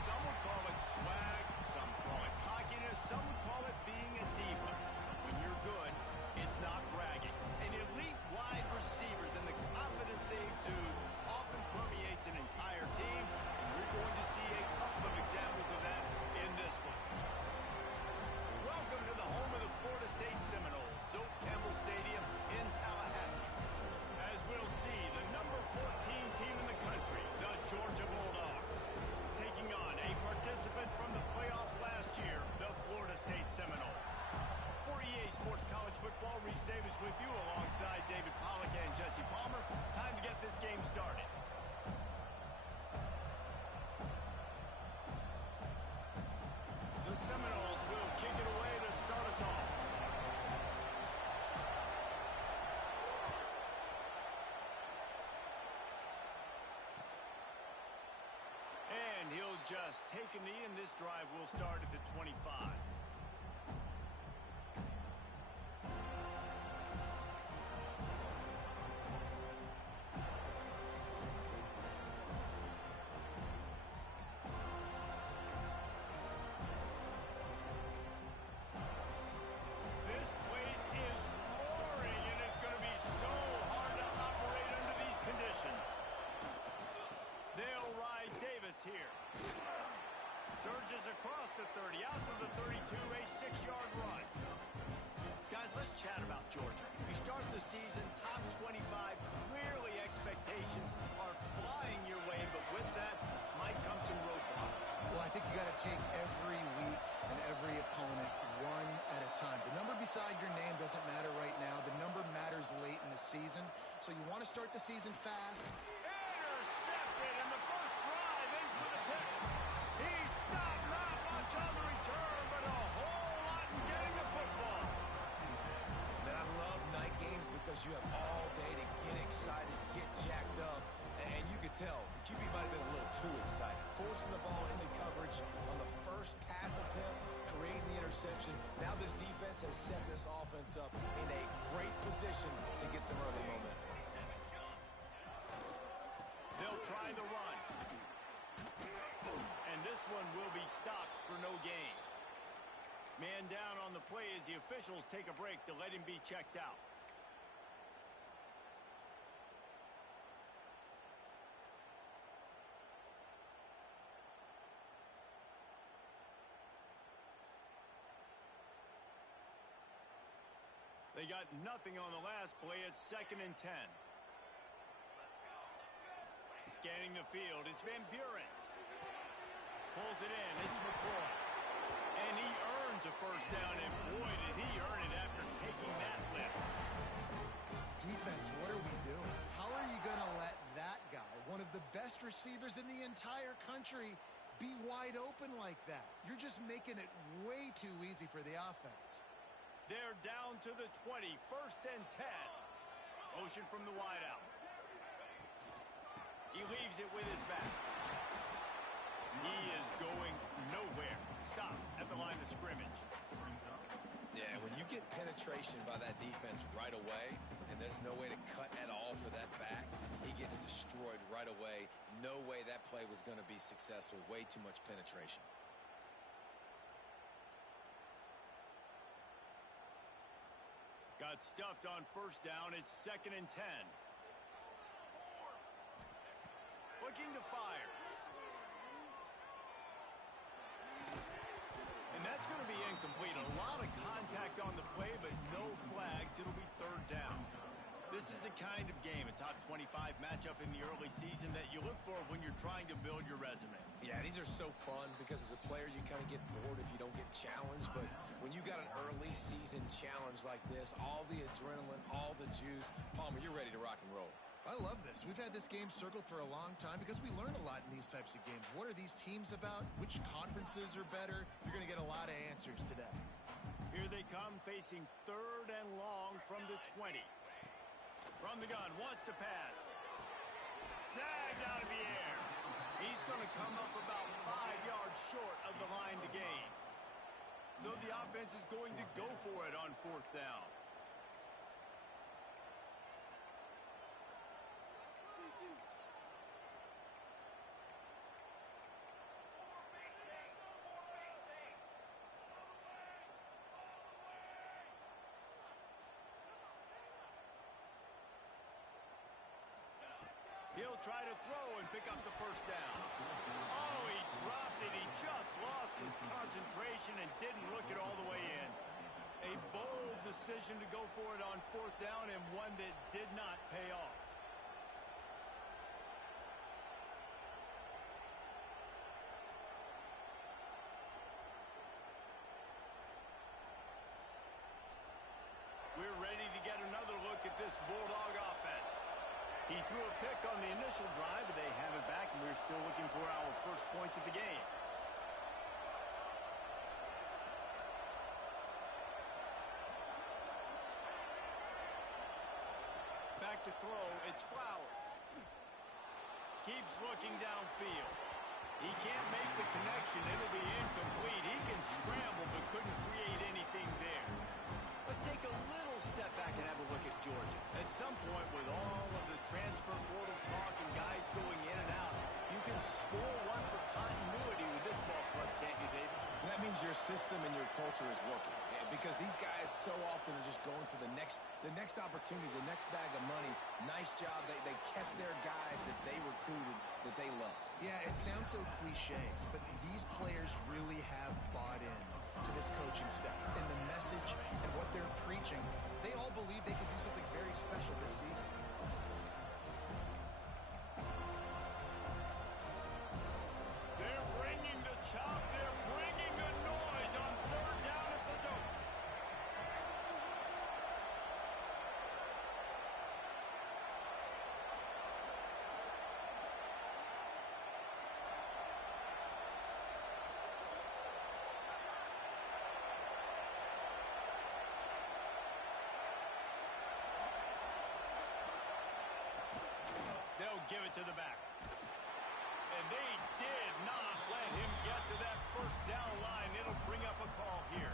Some would call it swag, some call it cockiness, some would call it being a diva. But when you're good, it's not bragging. And elite wide receivers and the confidence they exude often permeates an entire team, and we're going to see a couple of examples of that in this one. Welcome to the home of the Florida State Seminoles, Doak Campbell Stadium in Tallahassee. As we'll see, the number 14 team in the country, the Georgia Bulldogs, taking on a participant from the playoff last year, the Florida State Seminoles. For EA Sports College Football, Reese Davis with you alongside David Pollack and Jesse Palmer. Time to get this game started. The Seminoles will kick it away to start us off. And he'll just take a knee, and this drive will start at the 25. This place is roaring, and it's going to be so hard to operate under these conditions. They'll ride Davis here. Surges across the 30, out to the 32, a 6-yard run. Guys, let's chat about Georgia. You start the season top 25. Clearly expectations are flying your way, but with that might come some roadblocks. Well, I think you got to take every week and every opponent one at a time. The number beside your name doesn't matter right now. The number matters late in the season. So you want to start the season fast. Intercepted, and the first drive ends with a pick. He stopped not much on the return, but a whole lot in getting the football. Man, I love night games because you have all day to get excited, get jacked up, and you could tell the QB might have been a little too excited. Forcing the ball into coverage on the first pass attempt, creating the interception. Now this defense has set this offense up in a great position to get some early momentum. They'll try the run. And this one will be stopped for no gain. Man down on the play as the officials take a break to let him be checked out. They got nothing on the last play. It's 2nd and 10. Scanning the field, it's Van Buren. Pulls it in, it's McCoy. And he earns a first down, and boy, did he earn it after taking that lift. Defense, what are we doing? How are you going to let that guy, one of the best receivers in the entire country, be wide open like that? You're just making it way too easy for the offense. They're down to the 20, 1st and 10. Motion from the wideout. He leaves it with his back. He is going nowhere. Stop at the line of scrimmage. Yeah, when you get penetration by that defense right away, and there's no way to cut at all for that back, he gets destroyed right away. No way that play was going to be successful. Way too much penetration. Got stuffed on first down. It's 2nd and 10. Looking to fire. And that's going to be incomplete. A lot of contact on the play, but no flags. It'll be 3rd down. This is the kind of game, a top 25 matchup in the early season, that you look for when you're trying to build your resume. Yeah, these are so fun because as a player you kind of get bored if you don't get challenged, but when you got an early season challenge like this, all the adrenaline, all the juice, Palmer, you're ready to rock and roll. I love this. We've had this game circled for a long time because we learn a lot in these types of games. What are these teams about? Which conferences are better? You're going to get a lot of answers today. Here they come, facing 3rd and long from the 20. From the gun, wants to pass. Snagged out of the air. He's going to come up about 5 yards short of the line to gain. So the offense is going to go for it on 4th down. He'll try to throw and pick up the first down. Oh, he dropped it. He just lost his concentration and didn't look it all the way in. A bold decision to go for it on fourth down and one that did not pay off. We're ready to get another look at this Bulldog offense. He threw a pick on the initial drive, but they have it back, and we're still looking for our first points of the game. Back to throw, it's Flowers. Keeps looking downfield. He can't make the connection. It'll be incomplete. He can scramble, but couldn't create anything there. Let's take a little step back and have a look at Georgia. At some point, with all of the transfer portal talk and guys going in and out, you can score one for continuity with this ball club, can't you, David? That means your system and your culture is working. Because these guys so often are just going for the next opportunity, the next bag of money. Nice job. They kept their guys that they recruited, that they love. Yeah, it sounds so cliche, but these players really have bought in to this coaching staff and the message and what they're preaching. They all believe they can do something very special this season. They're bringing the chop. They're bringing the noise on third down at the dope. They'll give it to the back. And they did not let him get to that first down line. It'll bring up a call here.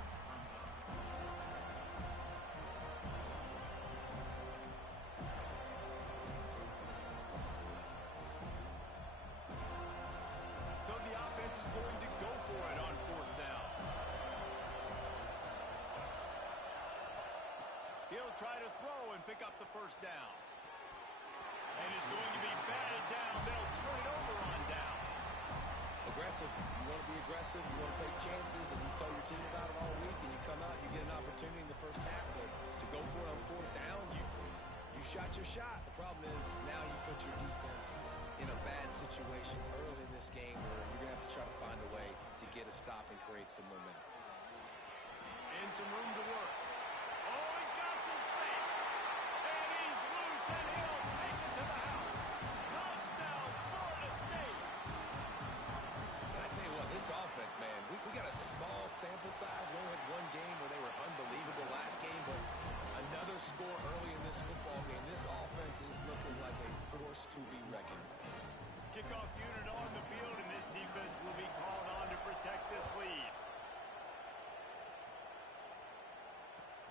So the offense is going to go for it on fourth down. He'll try to throw and pick up the first down. And is going to be batted down. They'll turn it over on downs. Aggressive. You want to be aggressive. You want to take chances. And you told your team about it all week. And you come out, you get an opportunity in the first half to go for it on fourth down. You shot your shot. The problem is now you put your defense in a bad situation early in this game where you're going to have to try to find a way to get a stop and create some momentum. And some room to work. Oh, he's got some space. And he's loose, and he'll take it to the house. Touchdown, Florida State. And I tell you what, this offense, man, we got a small sample size. We only had one game where they were unbelievable last game, but another score early in this football game. This offense is looking like a force to be reckoned with. Kickoff unit on the field, and this defense will be called on to protect this lead.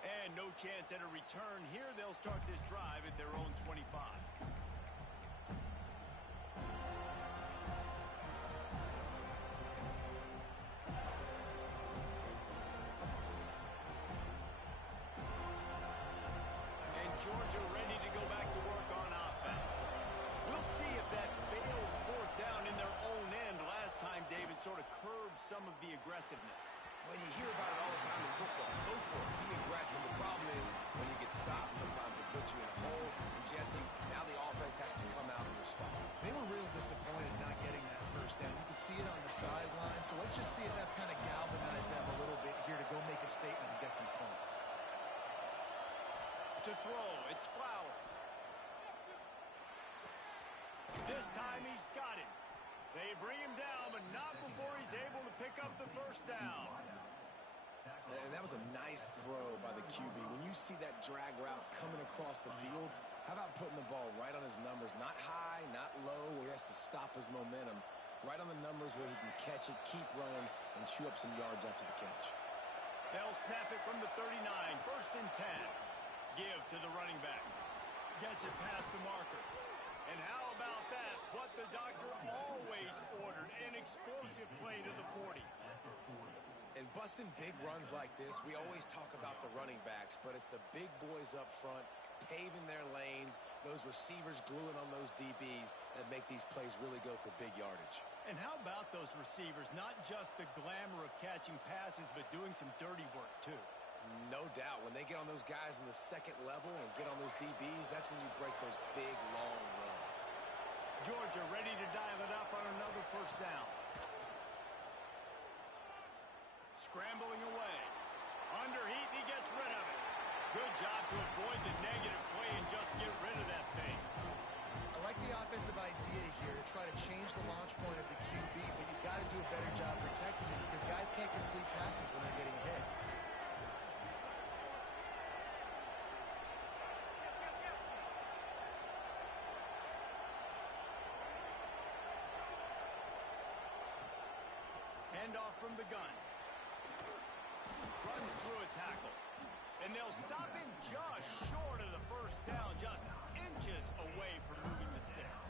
And no chance at a return here. They'll start this drive at their own 25. And Georgia ready to go back to work on offense. We'll see if that failed fourth down in their own end last time, David, sort of curbed some of the aggressiveness. When you hear about it all the time in football, go for it, be aggressive. The problem is when you get stopped, sometimes it puts you in a hole. And Jesse, now the offense has to come out and respond. They were real disappointed not getting that first down. You could see it on the sideline. So let's just see if that's kind of galvanized them a little bit here to go make a statement and get some points. To throw, it's Flowers. This time he's got it. They bring him down, but not before he's able to pick up the first down. And that was a nice throw by the QB. When you see that drag route coming across the field, how about putting the ball right on his numbers? Not high, not low, where he has to stop his momentum. Right on the numbers where he can catch it, keep running, and chew up some yards after the catch. They'll snap it from the 39, first and 10. Give to the running back. Gets it past the marker. And how about that? What the doctor always ordered, an explosive play to the 40. And busting big runs like this, we always talk about the running backs, but it's the big boys up front paving their lanes, those receivers gluing on those DBs that make these plays really go for big yardage. And how about those receivers? Not just the glamour of catching passes, but doing some dirty work, too. No doubt. When they get on those guys in the second level and get on those DBs, that's when you break those big, long runs. Georgia ready to dial it up on another first down. Scrambling away. Under heat, and he gets rid of it. Good job to avoid the negative play and just get rid of that thing. I like the offensive idea here to try to change the launch point of the QB, but you got to do a better job protecting him because guys can't complete passes when they're getting hit. Handoff from the gun. Runs through a tackle. And they'll stop him just short of the first down, just inches away from moving the sticks.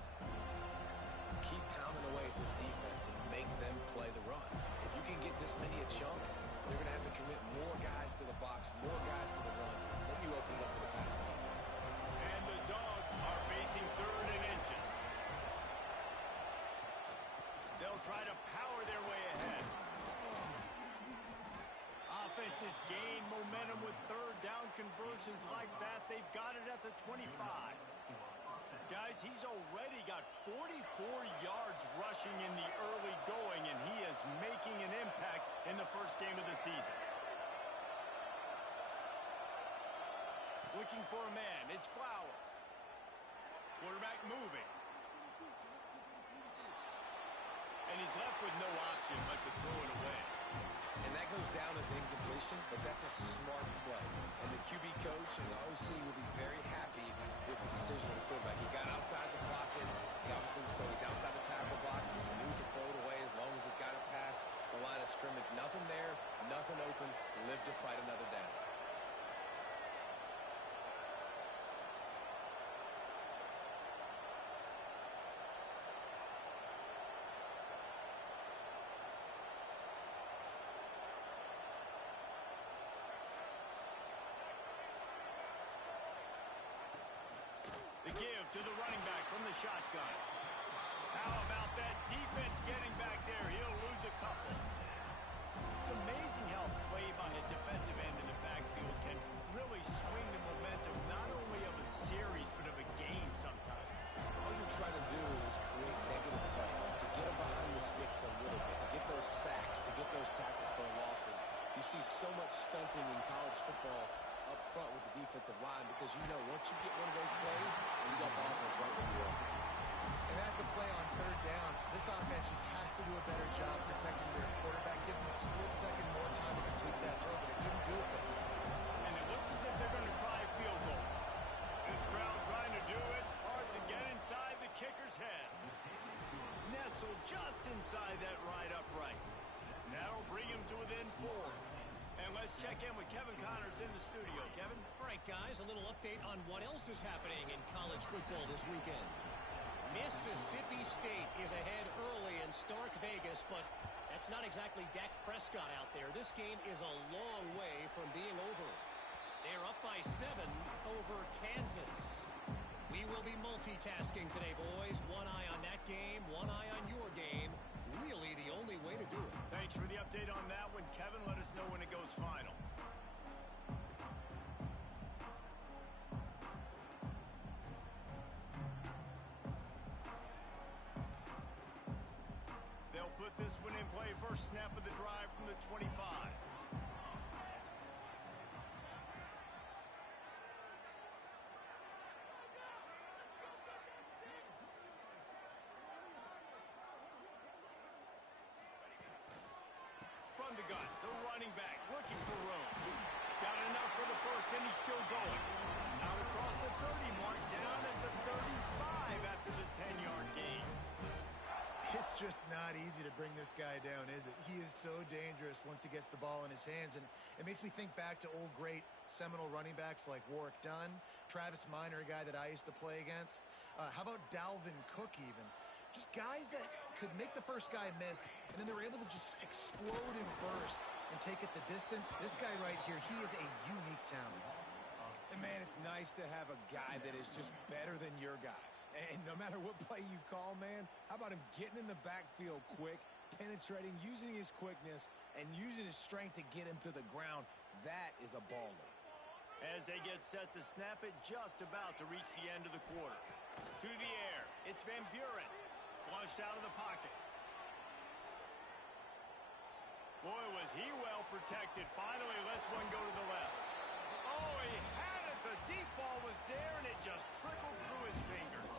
Keep pounding away at this defense and make them play the run. If you can get this many a chunk, they're going to have to commit more guys to the box, more guys to the run. Then you open it up for the passing game. And the Dogs are facing third and inches. They'll try to power their way ahead. Offenses gain momentum with third down conversions like that. They've got it at the 25. Guys, he's already got 44 yards rushing in the early going, and he is making an impact in the first game of the season. Looking for a man. It's Flowers. Quarterback moving. And he's left with no option but to throw it away. And that goes down as an incompletion, but that's a smart play. And the QB coach and the OC will be very happy with the decision of the quarterback. He got outside the pocket. He obviously so he's outside the tackle boxes. He knew he could throw it away as long as it got it past the line of scrimmage. Nothing there, nothing open. Live to fight another down. The give to the running back from the shotgun. How about that defense getting back there? He'll lose a couple. It's amazing how play by a defensive end in the backfield can really swing the momentum not only of a series but of a game sometimes. All you're trying to do is create negative plays, to get them behind the sticks a little bit, to get those sacks, to get those tackles for losses. You see so much stunting in college football up front with the defensive line because you know once you get one of those plays, you got the offense right where you are. And that's a play on third down. This offense just has to do a better job protecting their quarterback, give him a split second more time to complete that throw, but they couldn't do it there. And it looks as if they're going to try a field goal. This crowd trying to do its part to get inside the kicker's head. Nestled just inside that right upright. That'll bring him to within 4. And let's check in with Kevin Connors in the studio. Kevin? All right, guys, a little update on what else is happening in college football this weekend. Mississippi State is ahead early in Stark Vegas, but that's not exactly Dak Prescott out there. This game is a long way from being over. They're up by 7 over Kansas. We will be multitasking today, boys. One eye on that game, one eye on your game. Really the only way to do it. Thanks for the update on that one, Kevin. Let us know when it goes final. They'll put this one in play. First snap of the drive from the 25. From the gun, the running back looking for room. Got enough for the first, and he's still going. Out across the 30 mark, down at the 35 after the 10-yard gain. It's just not easy to bring this guy down, is it? He is so dangerous once he gets the ball in his hands, and it makes me think back to old great seminal running backs like Warwick Dunn, Travis Minor, a guy that I used to play against. How about Dalvin Cook even? Just guys that could make the first guy miss, and then they were able to just explode and burst and take it the distance. This guy right here, he is a unique talent. And, man, it's nice to have a guy that is just better than your guys. And no matter what play you call, man, how about him getting in the backfield quick, penetrating, using his quickness, and using his strength to get him to the ground? That is a baller. As they get set to snap it, just about to reach the end of the quarter. To the air, it's Van Buren. Flushed out of the pocket. Boy, was he well protected. Finally lets one go to the left. Oh, he had it. The deep ball was there, and it just trickled through his fingers.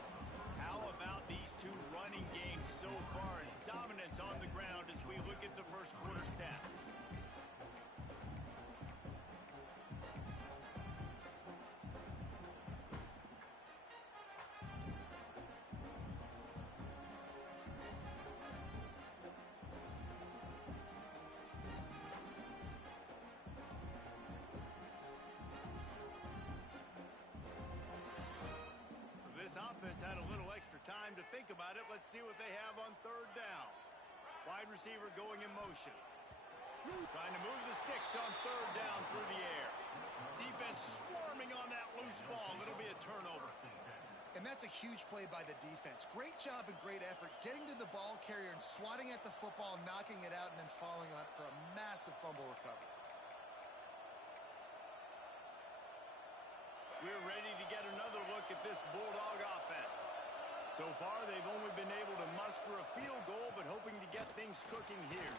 How about these two running games so far? And dominance on the ground as we look at the first quarter stats. Offense had a little extra time to think about it. Let's see what they have on third down. Wide receiver going in motion. Trying to move the sticks on third down through the air. Defense swarming on that loose ball. It'll be a turnover. And that's a huge play by the defense. Great job and great effort getting to the ball carrier and swatting at the football, knocking it out, and then falling on it for a massive fumble recovery. We're ready to get another look at this Bulldog offense. So far, they've only been able to muster a field goal, but hoping to get things cooking here.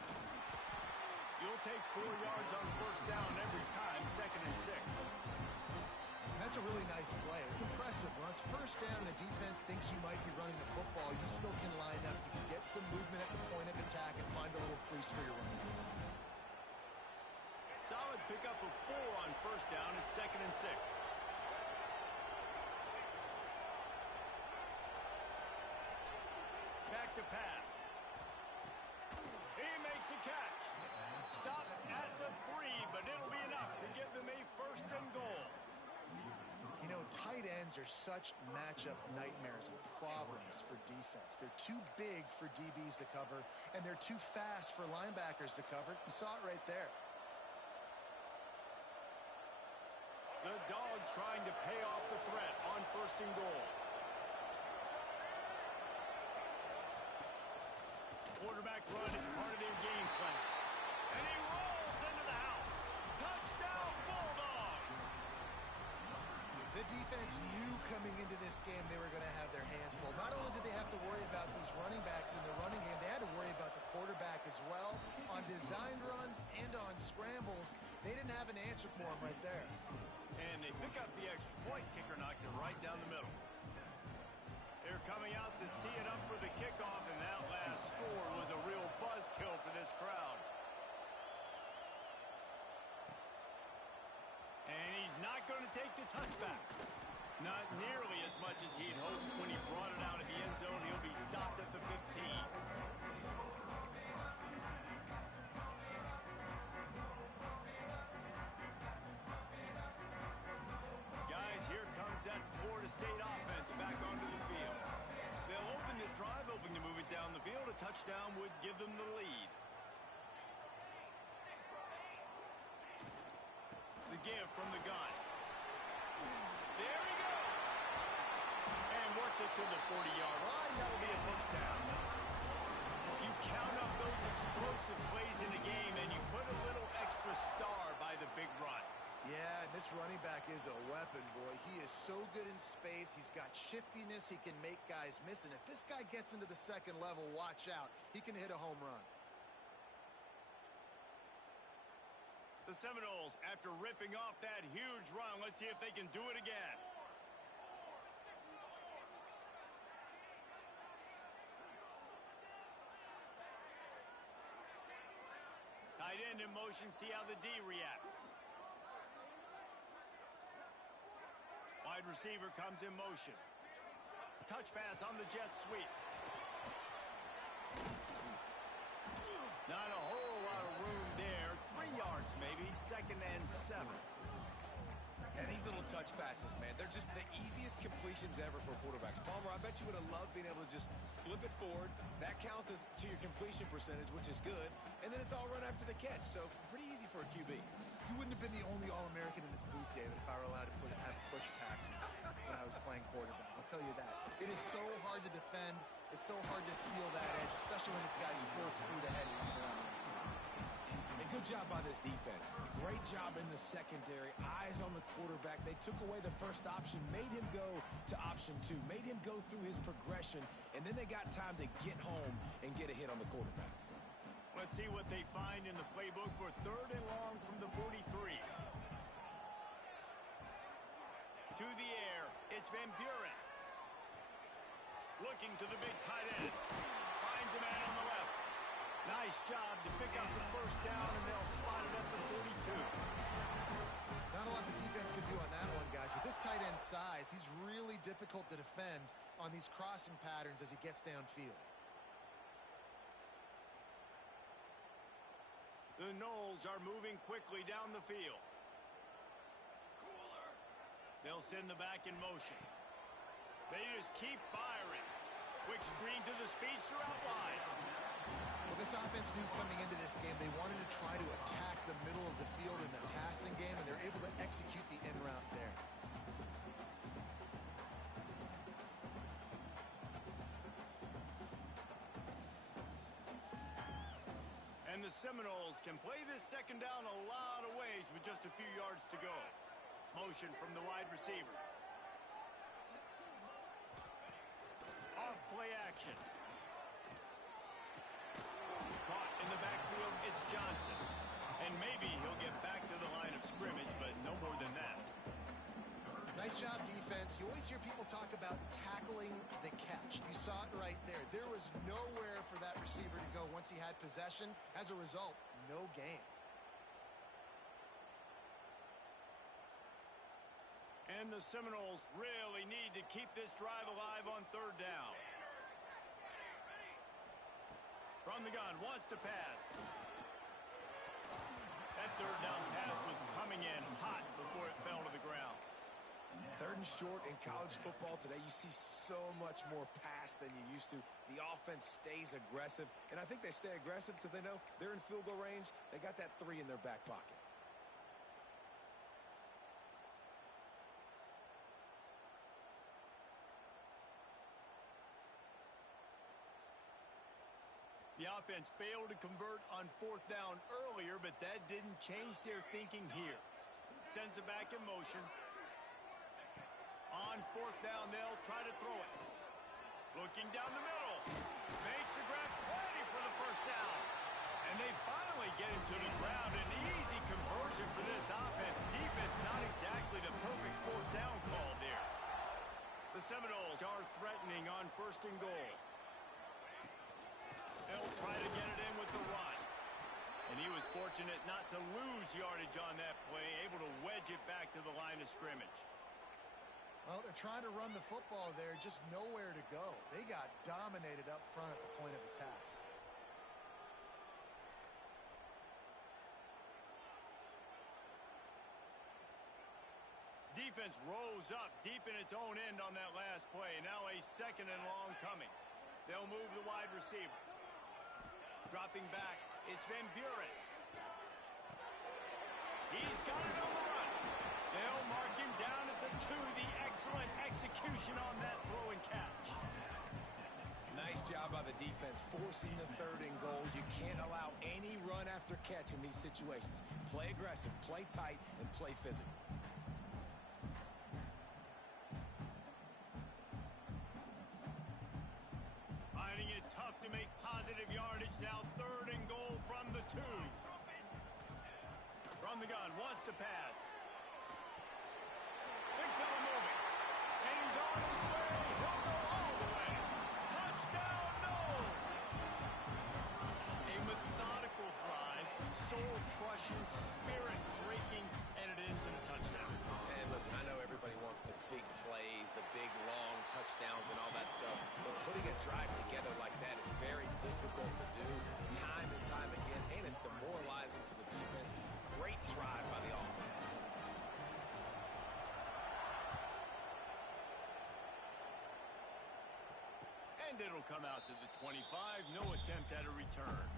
You'll take 4 yards on first down every time, 2nd and 6. And that's a really nice play. It's impressive. When it's first down and the defense thinks you might be running the football, you still can line up. You can get some movement at the point of attack and find a little crease for your running. Solid pickup of 4 on first down. It's 2nd and 6. Back to pass. He makes a catch. Stopped at the 3, but it'll be enough to give them a 1st and goal. You know, tight ends are such matchup nightmares and problems for defense. They're too big for DBs to cover, and they're too fast for linebackers to cover. You saw it right there. The Dogs trying to pay off the threat on 1st and goal. Quarterback run is part of their game plan. And he rolls into the house. Touchdown, Bulldogs! The defense knew coming into this game they were going to have their hands full. Not only did they have to worry about these running backs in the running game, they had to worry about the quarterback as well. On designed runs and on scrambles, they didn't have an answer for him right there. And they pick up the extra point. Kicker knocked it right down the middle. They're coming out to tee it up for the kickoff, and that last score was a real buzzkill for this crowd. And he's not going to take the touchback. Not nearly as much as he'd hoped when he brought it out of the end zone. He'll be stopped at the 15. Guys, here comes that Florida State offense back onto the field. They'll open this drive, hoping to move it down the field. A touchdown would give them the lead. The give from the gun. There he goes. And works it to the 40-yard line. That'll be a 1st down. You count up those explosive plays in a game, and you put a little extra star by the big run. Yeah, and this running back is a weapon, boy. He is so good in space. He's got shiftiness. He can make guys miss. And if this guy gets into the 2nd level, watch out. He can hit a home run. The Seminoles, after ripping off that huge run, let's see if they can do it again. Tight end in motion, see how the D reacts. Wide receiver comes in motion. Touch pass on the jet sweep. Not a whole lot of room there. 3 yards maybe, 2nd and 7. And these little touch passes, man, they're just the easiest completions ever for quarterbacks. Palmer, I bet you would have loved being able to just flip it forward. That counts as to your completion percentage, which is good. And and then it's all run after the catch. So pretty easy for a QB. You wouldn't have been the only All-American in this booth, David, if I were allowed to have push passes when I was playing quarterback. I'll tell you that. It is so hard to defend. It's so hard to seal that edge, especially when this guy's full speed ahead. And good job by this defense. Great job in the secondary. Eyes on the quarterback. They took away the first option, made him go to option 2, made him go through his progression, and then they got time to get home and get a hit on the quarterback. Let's see what they find in the playbook for 3rd and long from the 43. To the air, it's Van Buren. Looking to the big tight end. Finds a man on the left. Nice job to pick up the first down, and they'll spot it at the 42. Not a lot the defense can do on that one, guys. With this tight end size, he's really difficult to defend on these crossing patterns as he gets downfield. The Knowles are moving quickly down the field. They'll send the back in motion. They just keep firing. Quick screen to the speedster out wide. Well, this offense knew coming into this game they wanted to try to attack the middle of the field in the passing game, and they're able to execute the in route there. And the Seminoles can play this second down a lot of ways with just a few yards to go. Motion from the wide receiver. Off play action. Caught in the backfield, it's Johnson. And maybe he'll get back to the line of scrimmage, but no more than that. Nice job, defense. You always hear people talk about tackling the catch. You saw it right there. There was nowhere for that receiver to go once he had possession. As a result, no gain. And the Seminoles really need to keep this drive alive on 3rd down. From the gun, wants to pass. That 3rd down pass was coming in hot before it fell to the ground. 3rd and short in college football today. You see so much more pass than you used to. The offense stays aggressive, and I think they stay aggressive because they know they're in field goal range. They got that 3 in their back pocket. The offense failed to convert on 4th down earlier, but that didn't change their thinking here. Sends it back in motion. On 4th down, they'll try to throw it. Looking down the middle. Makes the grab plenty for the first down. And they finally get him to the ground. An easy conversion for this offense. Defense not exactly the perfect 4th down call there. The Seminoles are threatening on 1st and goal. They'll try to get it in with the run. And he was fortunate not to lose yardage on that play, able to wedge it back to the line of scrimmage. Well, they're trying to run the football there, just nowhere to go. They got dominated up front at the point of attack. Defense rose up deep in its own end on that last play. Now a 2nd and long coming. They'll move the wide receiver. Dropping back, it's Van Buren. He's got it on the run. They'll mark him down at the 2. The excellent execution on that throw and catch. Nice job by the defense forcing the 3rd and goal. You can't allow any run after catch in these situations. Play aggressive, play tight, and play physical. Finding it tough to make positive yardage. Now 3rd and goal from the 2. From the gun, wants to pass. Big fella moving. And he's on his way. He'll go all the way. Touchdown, Knowles. A methodical drive. Soul-crushing, spirit-breaking, and it ends in a touchdown. And listen, I know everybody wants the big plays, the big, long touchdowns and all that stuff, but putting a drive together like that is very difficult to do time and time again, and it's demoralizing for the defense. Great drive by the offense. And it'll come out to the 25. No attempt at a return.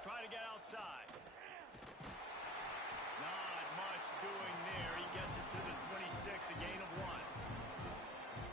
They'll try to get outside. Not much doing there. He gets it to the 26, a gain of 1.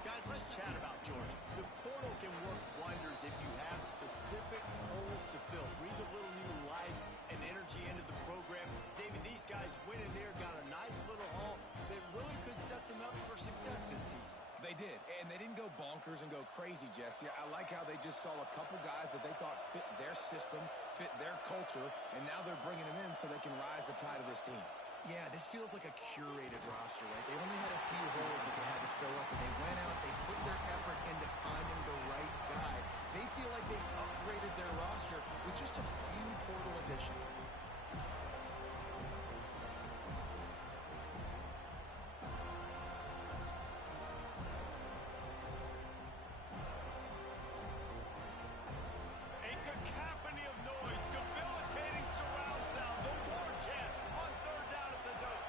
Guys, let's chat about Georgia. The portal can work wonders if you have specific holes to fill. Breathe a little new life and energy into the program. David, these guys went in there, got a nice little haul that really could set them up for success this season. They did, and they didn't go bonkers and go crazy, Jesse. I like how they just saw a couple guys that they thought fit their system, fit their culture, and now they're bringing them in so they can rise the tide of this team. Yeah, this feels like a curated roster, right? They only had a few holes that they had to fill up, and they went out, they put their effort into finding the right guy. They feel like they've upgraded their roster with just a few portal additions. A cacophony of noise, debilitating surround sound, the war chant on third down at the dirt.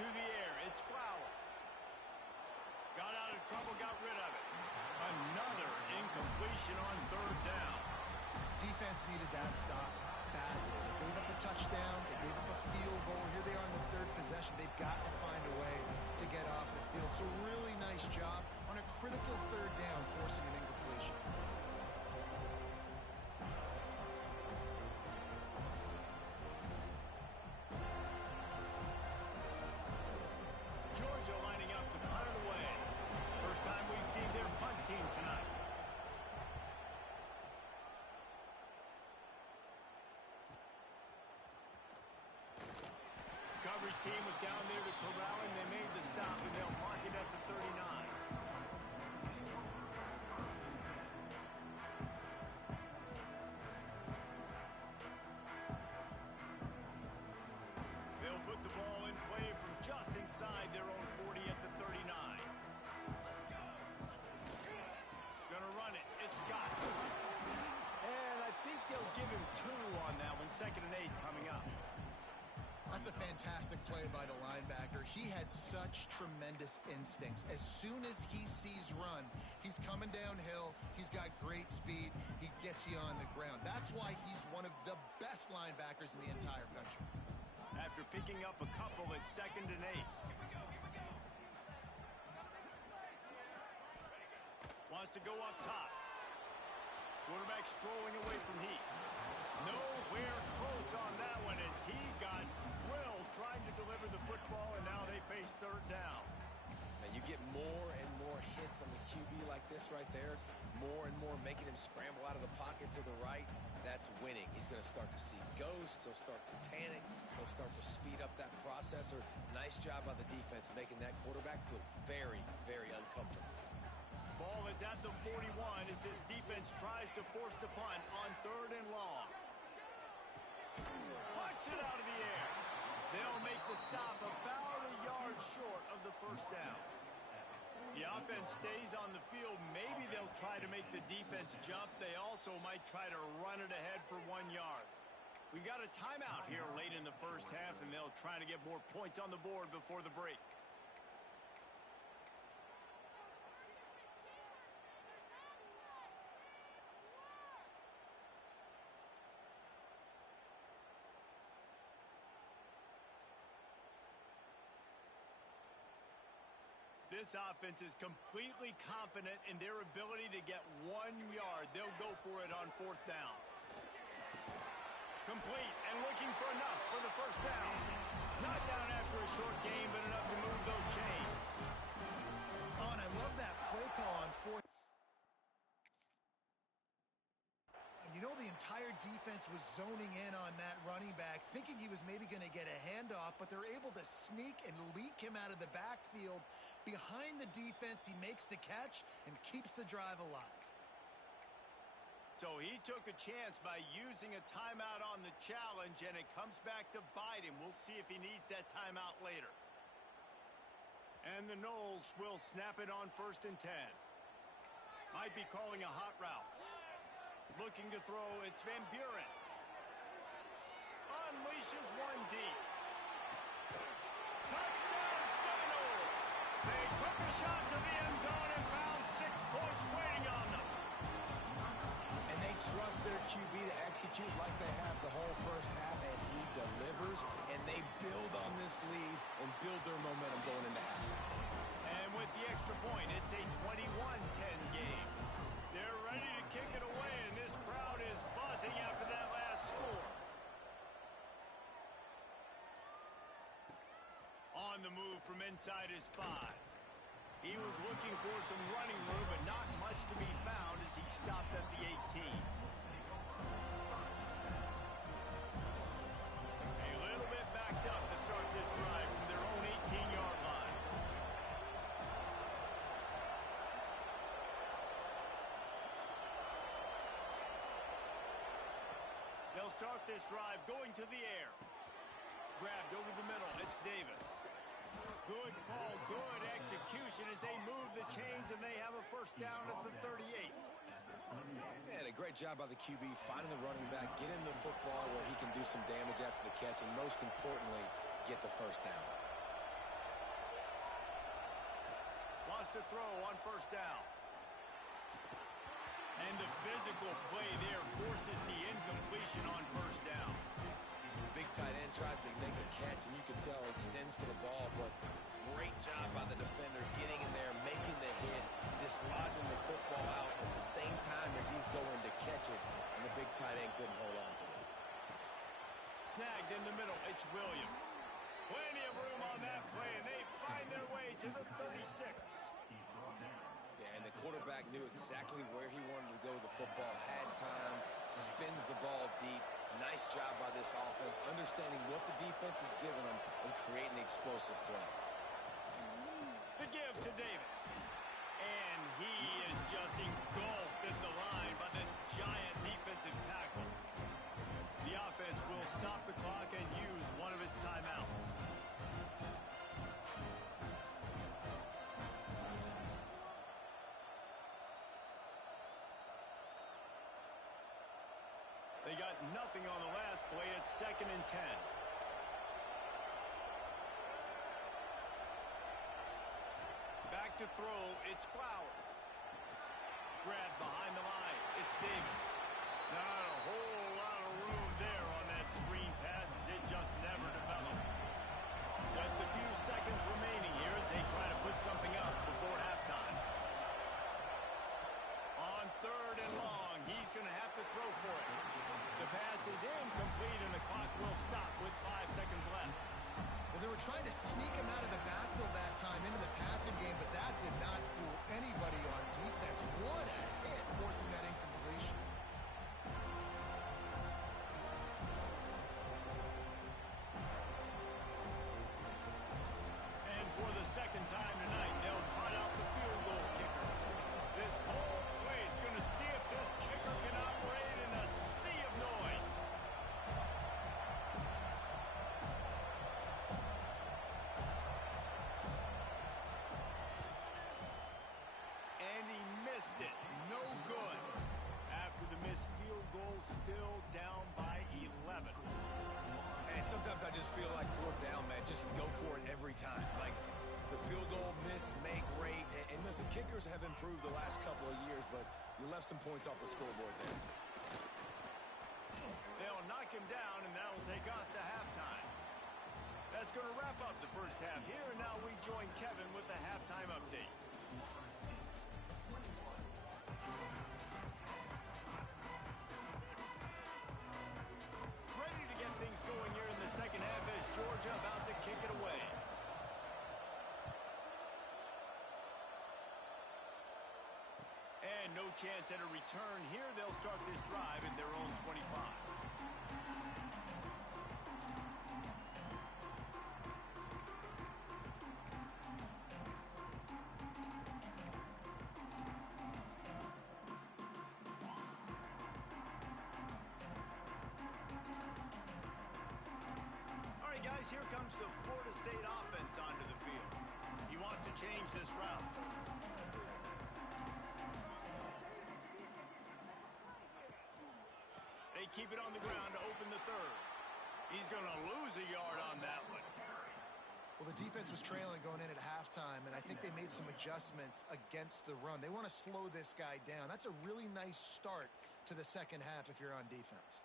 To the air, it's Flowers. Got out of trouble, got rid of it. Another incompletion on third down. Defense needed that stop badly. They gave up a touchdown. They gave up a field goal. Here they are in the third possession. They've got to find a way to get off the field. So really nice job on a critical third down, forcing an incompletion. Georgia lining up to punt it away. First time we've seen their punt team tonight. Coverage team was down there to corral him. They made the stop, and they'll mark it at the 39. They'll put the ball in play from just inside their own 40 at the 39. Gonna run it. It's Scott. And I think they'll give him 2 on that one. 2nd and 8 coming up. That's a fantastic play by the linebacker. He has such tremendous instincts. As soon as he sees run, he's coming downhill. He's got great speed. He gets you on the ground. That's why he's one of the best linebackers in the entire country. After picking up a couple at 2nd and 8. Wants to go up top. Quarterback strolling away from Heat. Nowhere close on that one as he got drilled trying to deliver the football, and now they face third down. Now you get more and more hits on the QB like this right there, more and more making him scramble out of the pocket to the right. That's winning. He's going to start to see ghosts. He'll start to panic. He'll start to speed up that process. Nice job by the defense making that quarterback feel very, very uncomfortable. Ball is at the 41 as this defense tries to force the punt on 3rd and long. Punts it out of the air. They'll make the stop about a yard short of the first down. The offense stays on the field. Maybe they'll try to make the defense jump. They also might try to run it ahead for 1 yard. We got a timeout here late in the first half, and they'll try to get more points on the board before the break. This offense is completely confident in their ability to get 1 yard. They'll go for it on 4th down. Complete and looking for enough for the first down. Not down after a short game, but enough to move those chains. Oh, and I love that play call on 4th. And you know the entire defense was zoning in on that running back, thinking he was maybe going to get a handoff, but they're able to sneak and leak him out of the backfield. Behind the defense, he makes the catch and keeps the drive alive. So he took a chance by using a timeout on the challenge, and it comes back to bite him. We'll see if he needs that timeout later. And the Noles will snap it on 1st and 10. Might be calling a hot route. Looking to throw, it's Van Buren. Unleashes one deep. Touchdown Seminoles! They took a shot to the end zone and found 6 points waiting on them. And they trust their QB to execute like they have the whole first half, and he delivers, and they build on this lead and build their momentum going into halftime. And with the extra point, it's a 21-10 game. They're ready to kick it away, and this crowd is buzzing after that last score. On the move from inside his 5. He was looking for some running room, but not much to be found as he stopped at the 18. A little bit backed up to start this drive from their own 18-yard line. They'll start this drive going to the air. Grabbed over the middle. It's Davis. Good call, good execution as they move the chains, and they have a first down at the 38. And a great job by the QB finding the running back, get him the football where he can do some damage after the catch, and most importantly, get the first down. Wants to throw on first down. And the physical play there forces the incompletion on first down. Big tight end tries to make a catch, and you can tell extends for the ball, but great job by the defender getting in there, making the hit, dislodging the football out at the same time as he's going to catch it, and the big tight end couldn't hold on to it. Snagged in the middle, it's Williams. Plenty of room on that play, and they find their way to the 36. Yeah, and the quarterback knew exactly where he wanted to go with the football, had time, spins the ball deep. Nice job by this offense, understanding what the defense is giving them and creating the explosive play. The give to Davis. And he is just engulfed at the line by this giant defensive tackle. The offense will stop the clock and use one of its timeouts. They got nothing on the last play. It's 2nd and 10. Back to throw. It's Flowers. Grabbed behind the line. It's Davis. Not a whole lot of room there on that screen pass as it just never developed. Just a few seconds remaining here as they try to put something up before halftime. On 3rd and long, he's going to have to throw for it. The pass is incomplete, and the clock will stop with 5 seconds left. Well, they were trying to sneak him out of the backfield that time into the passing game, but that did not fool anybody on defense. What a hit, forcing that incompletion. And for the second time tonight, they'll try out the field goal kicker. This whole place going to see if this kicker can operate in a sea of noise. And he missed it. No good. After the missed field goal, still down by 11. And sometimes I just feel like 4th down, man, just go for it every time. Like the field goal miss, make rate, and listen, kickers have improved the last couple of years, but you left some points off the scoreboard there. They'll knock him down, and that'll take us to halftime. That's going to wrap up the first half here, and now we join Kevin with the halftime update. Ready to get things going here in the second half as Georgia about to kick it away. And no chance at a return here. They'll start this drive at their own 25. All right, guys, here comes the Florida State offense onto the field. He wants to change this route. They keep it on the ground to open the 3rd. He's going to lose a yard on that one. Well, the defense was trailing going in at halftime, and I think they made some adjustments against the run. They want to slow this guy down. That's a really nice start to the second half if you're on defense.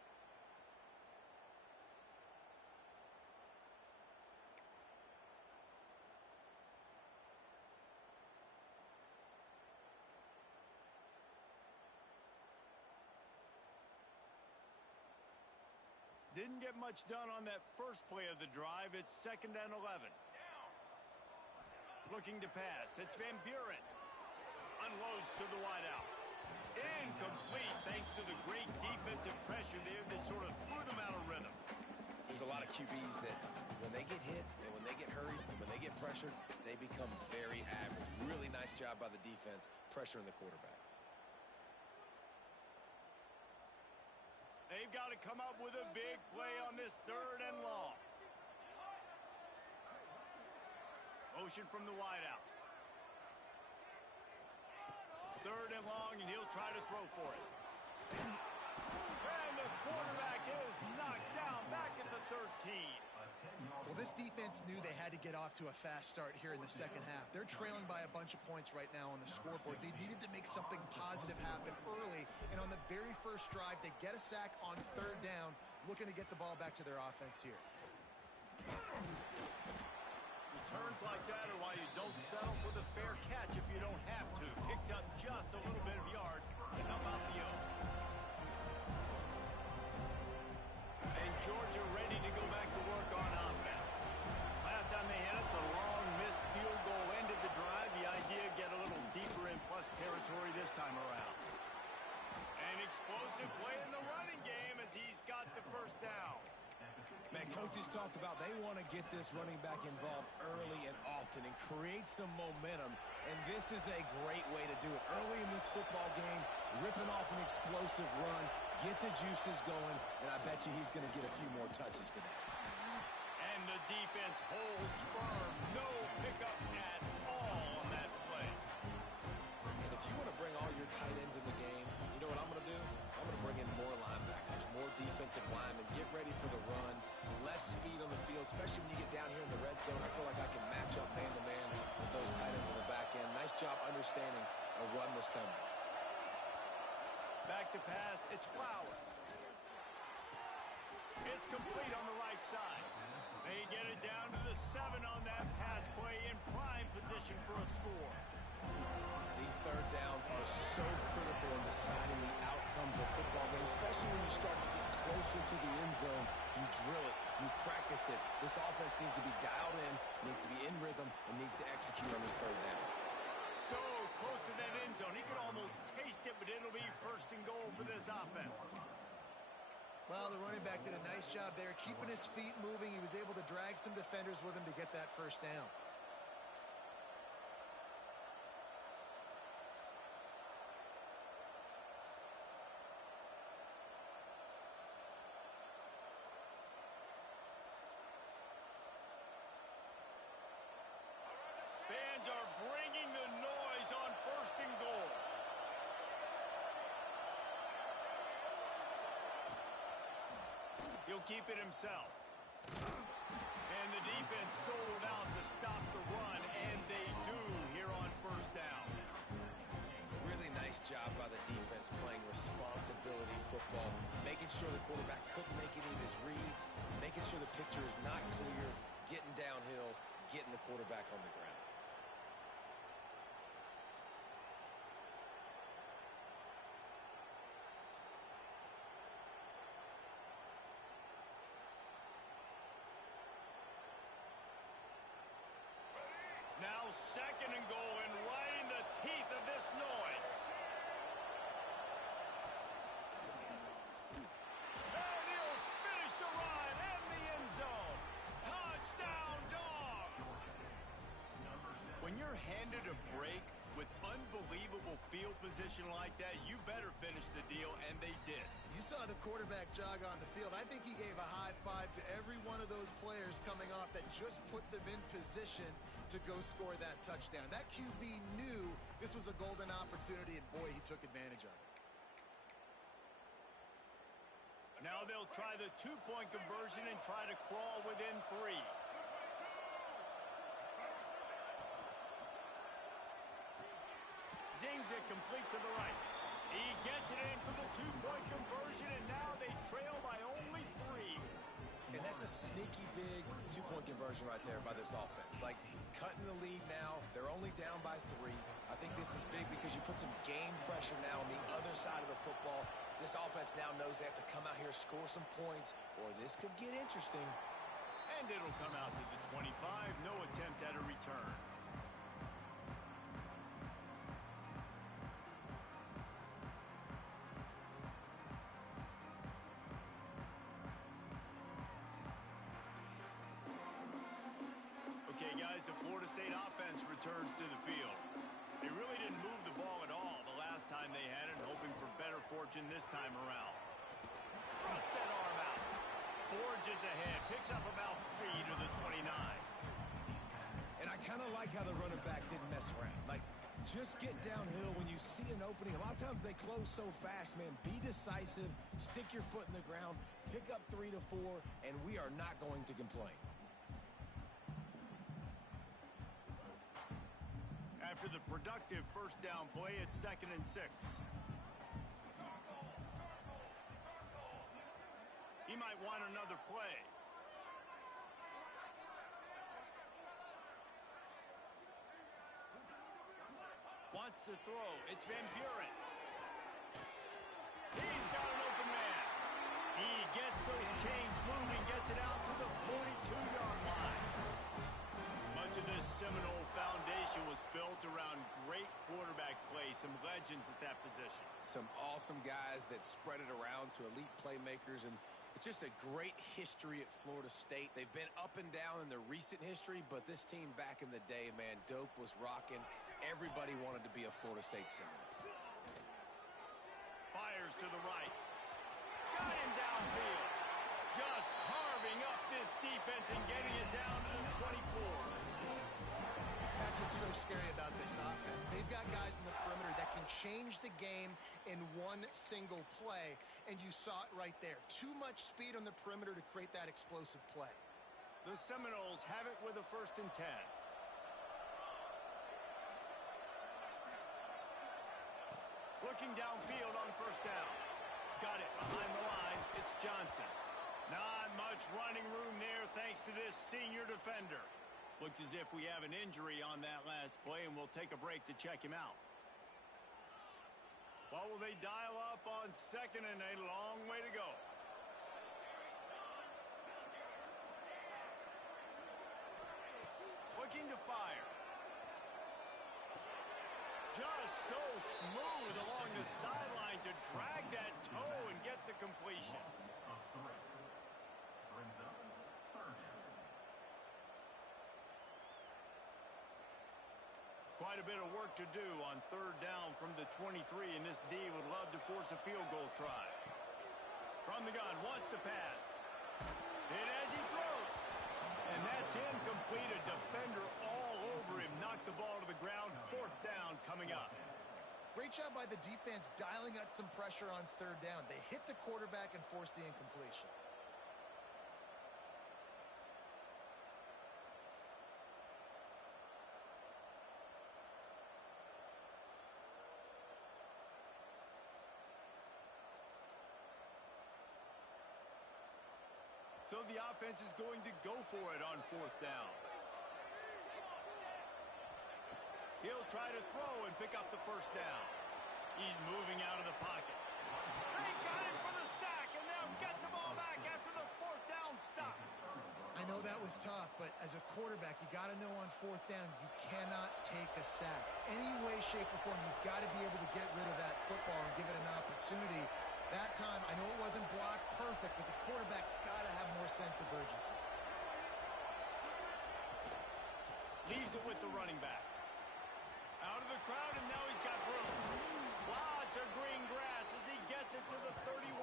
Didn't get much done on that first play of the drive. It's 2nd and 11. Looking to pass. It's Van Buren. Unloads to the wideout. Incomplete thanks to the great defensive pressure there that sort of threw them out of rhythm. There's a lot of QBs that when they get hit and when they get hurried and when they get pressured, they become very average. Really nice job by the defense pressuring the quarterback. They've got to come up with a big play on this 3rd and long. Motion from the wideout. 3rd and long, and he'll try to throw for it. And the quarterback is knocked down back at the 13. Well, this defense knew they had to get off to a fast start here in the second half. They're trailing by a bunch of points right now on the scoreboard. They needed to make something positive happen early, and on the very first drive, they get a sack on 3rd down, looking to get the ball back to their offense here. Returns like that are why you don't settle for the fair catch if you don't have to. Picks up just a little bit of yards, but how about the O? And Georgia ready to go back to work on offense. Last time they had it, the long missed field goal ended the drive. The idea, get a little deeper in plus territory this time around. An explosive play in the running game as he's got the first down. Man, coaches talked about they want to get this running back involved early and often and create some momentum, and this is a great way to do it. Early in this football game, ripping off an explosive run, get the juices going, and I bet you he's going to get a few more touches today. And the defense holds firm. No pickup at all on that play. And if you want to bring all your tight ends in the game, you know what I'm going to do? I'm going to bring in more linebackers, more defensive linemen, get ready for the run, less speed on the field, especially when you get down here in the red zone. I feel like I can match up man-to-man with those tight ends in the back end. Nice job understanding a run was coming. Back to pass, it's Flowers. It's complete on the right side. They get it down to the 7 on that pass play in prime position for a score. These 3rd downs are so critical in deciding the outcomes of football games, especially when you start to get closer to the end zone. You drill it, you practice it. This offense needs to be dialed in, needs to be in rhythm, and needs to execute on this 3rd down. So close to that end zone. He could almost taste it, but it'll be 1st and goal for this offense. Well, the running back did a nice job there, keeping his feet moving. He was able to drag some defenders with him to get that 1st down. Fans are bringing the noise on 1st and goal. He'll keep it himself. And the defense sold out to stop the run, and they do here on 1st down. Really nice job by the defense playing responsibility football, making sure the quarterback couldn't make any of his reads, making sure the picture is not clear, getting downhill, getting the quarterback on the ground. Now 2nd and goal, and right in the teeth of this noise. And he'll finish the run in the end zone. Touchdown, Dogs! When you're handed a break with unbelievable field position like that, you better finish the deal, and they did. You saw the quarterback jog on the field. I think he gave a high five to every one of those players coming off that just put them in position to go score that touchdown. That QB knew this was a golden opportunity, and boy, he took advantage of it. Now they'll try the 2-point conversion and try to crawl within 3. Swings it complete to the right. He gets it in for the two-point conversion, and now they trail by only 3. And that's a sneaky big two-point conversion right there by this offense. Like, cutting the lead now. They're only down by 3. I think this is big because you put some game pressure now on the other side of the football. This offense now knows they have to come out here, score some points, or this could get interesting. And it'll come out to the 25. No attempt at a return. Okay, guys, the Florida State offense returns to the field. They really didn't move the ball at all the last time they had it, hoping for better fortune this time around. Thrust that arm out. Forges ahead, picks up about 3 to the 29. And I kind of like how the running back didn't mess around. Like, just get downhill when you see an opening. A lot of times they close so fast, man. Be decisive, stick your foot in the ground, pick up 3 to 4, and we are not going to complain. After the productive first down play, it's 2nd and 6. He might want another play. Wants to throw. It's Van Buren. He's got an open man. He gets those chains moving, gets it out to the 42-yard line. Much of this Seminole foundation was built around great quarterback play, some legends at that position. Some awesome guys that spread it around to elite playmakers, and it's just a great history at Florida State. They've been up and down in their recent history, but this team back in the day, man, dope was rocking. Everybody wanted to be a Florida State Seminole. Fires to the right. Got him downfield. Just carving up this defense and getting it down to the 24. That's what's so scary about this offense. They've got guys in the perimeter that can change the game in one single play, and you saw it right there. Too much speed on the perimeter to create that explosive play. The Seminoles have it with a 1st and 10. Looking downfield on 1st down. Got it behind the line. It's Johnson. Not much running room there thanks to this senior defender. Looks as if we have an injury on that last play, and we'll take a break to check him out. Well, will they dial up on 2nd and a long way to go? Looking to fire. Just so smooth along the sideline to drag that toe and get the completion. Quite a bit of work to do on 3rd down from the 23, and this D would love to force a field goal try. From the gun, wants to pass. And as he throws, and that's incomplete. A defender all over him, knocked the ball to the ground. 4th down coming up. Great job by the defense dialing out some pressure on 3rd down. They hit the quarterback and forced the incompletion. So the offense is going to go for it on 4th down. He'll try to throw and pick up the 1st down. He's moving out of the pocket. They got it for the sack, and they'll get the ball back after the 4th down stop. I know that was tough, but as a quarterback, you got to know on 4th down, you cannot take a sack. Any way, shape, or form, you've got to be able to get rid of that football and give it an opportunity. That time, I know it wasn't blocked perfect, but the quarterback's got to have more sense of urgency. Leaves it with the running back. Out of the crowd, and now he's got room. Lots of green grass as he gets it to the 31.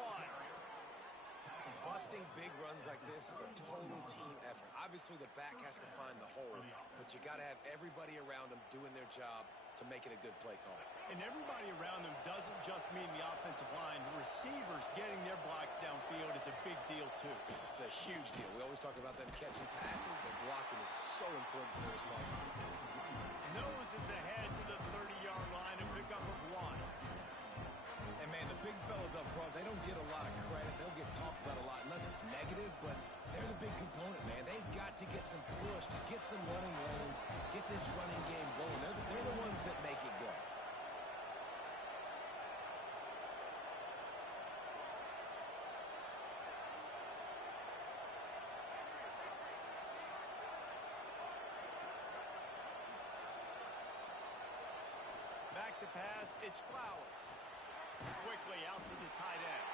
Busting big runs like this is a total team effort. Obviously, the back has to find the hole, but you got to have everybody around them doing their job to make it a good play call. And everybody around them doesn't just mean the offensive line. The receivers getting their blocks downfield is a big deal, too. It's a huge deal. We always talk about them catching passes, but blocking is so important for their responsibilities. Noses ahead to the 30-yard line and pick up of one. And, man, the big fellas up front, they don't get a lot of credit. They'll get talked about a lot unless it's negative, but they're the big component, man. They've got to get some push, to get some running lanes, get this running game going. They're the ones that make it go. Back to pass, it's Flowers. Quickly out to the tight end.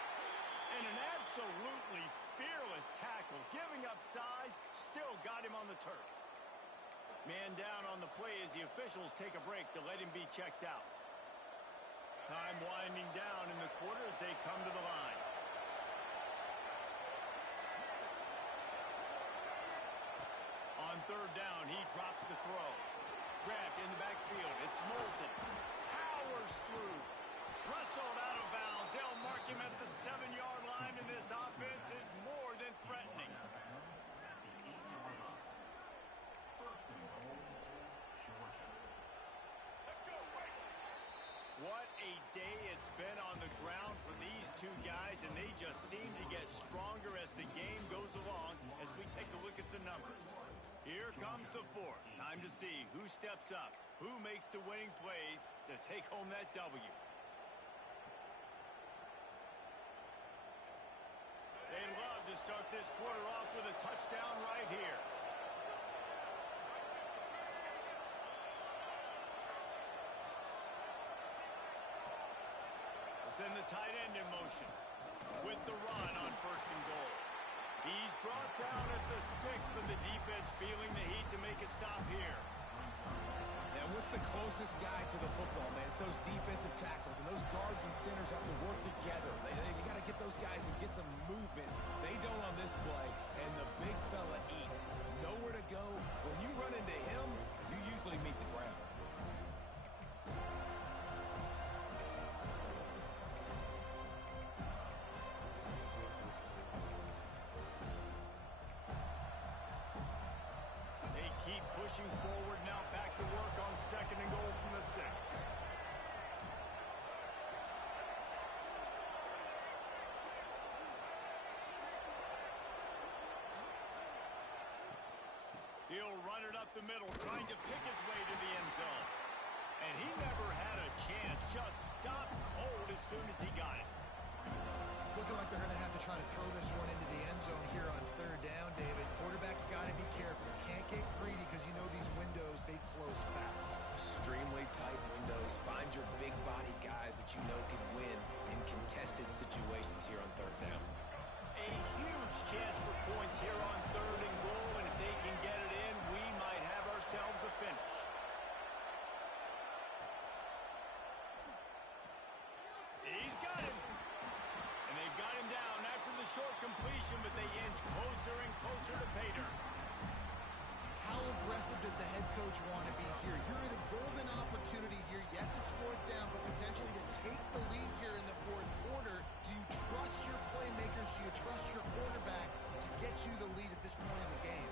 And an absolutely fearless tackle. Giving up size, still got him on the turf. Man down on the play as the officials take a break to let him be checked out. Time winding down in the quarter as they come to the line. On third down, he drops the throw. Grabbed in the backfield. It's Moulton. Powers through. Rustled out of bounds. They'll mark him at the 7-yard line, and this offense is more than threatening. What a day it's been on the ground for these two guys, and they just seem to get stronger as the game goes along as we take a look at the numbers. Here comes the fourth. Time to see who steps up, who makes the winning plays to take home that W. They'd love to start this quarter off with a touchdown right here. Send the tight end in motion with the run on first and goal. He's brought down at the 6, but the defense feeling the heat to make a stop here. And what's the closest guy to the football, man? It's those defensive tackles, and those guards and centers have to work together. They got to get those guys and get some movement. They don't on this play, and the big fella eats. Nowhere to go. When you run into him, you usually meet the ground. Keep pushing forward now, back to work on second and goal from the 6. He'll run it up the middle, trying to pick his way to the end zone. And he never had a chance, just stopped cold as soon as he got it. It's looking like they're going to have to try to throw this one into the end zone here on third down, David. Quarterback's got to be careful. Can't get greedy because you know these windows, they close fast. Extremely tight windows. Find your big body guys that you know can win in contested situations here on third down. A huge chance for points here on third and goal, and if they can get it in, we might have ourselves a finish. He's got him. And they've got him down after the short completion, but they inch closer and closer to pay dirt. How aggressive does the head coach want to be here? You're in a golden opportunity here. Yes, it's fourth down, but potentially to take the lead here in the fourth quarter. Do you trust your playmakers? Do you trust your quarterback to get you the lead at this point in the game?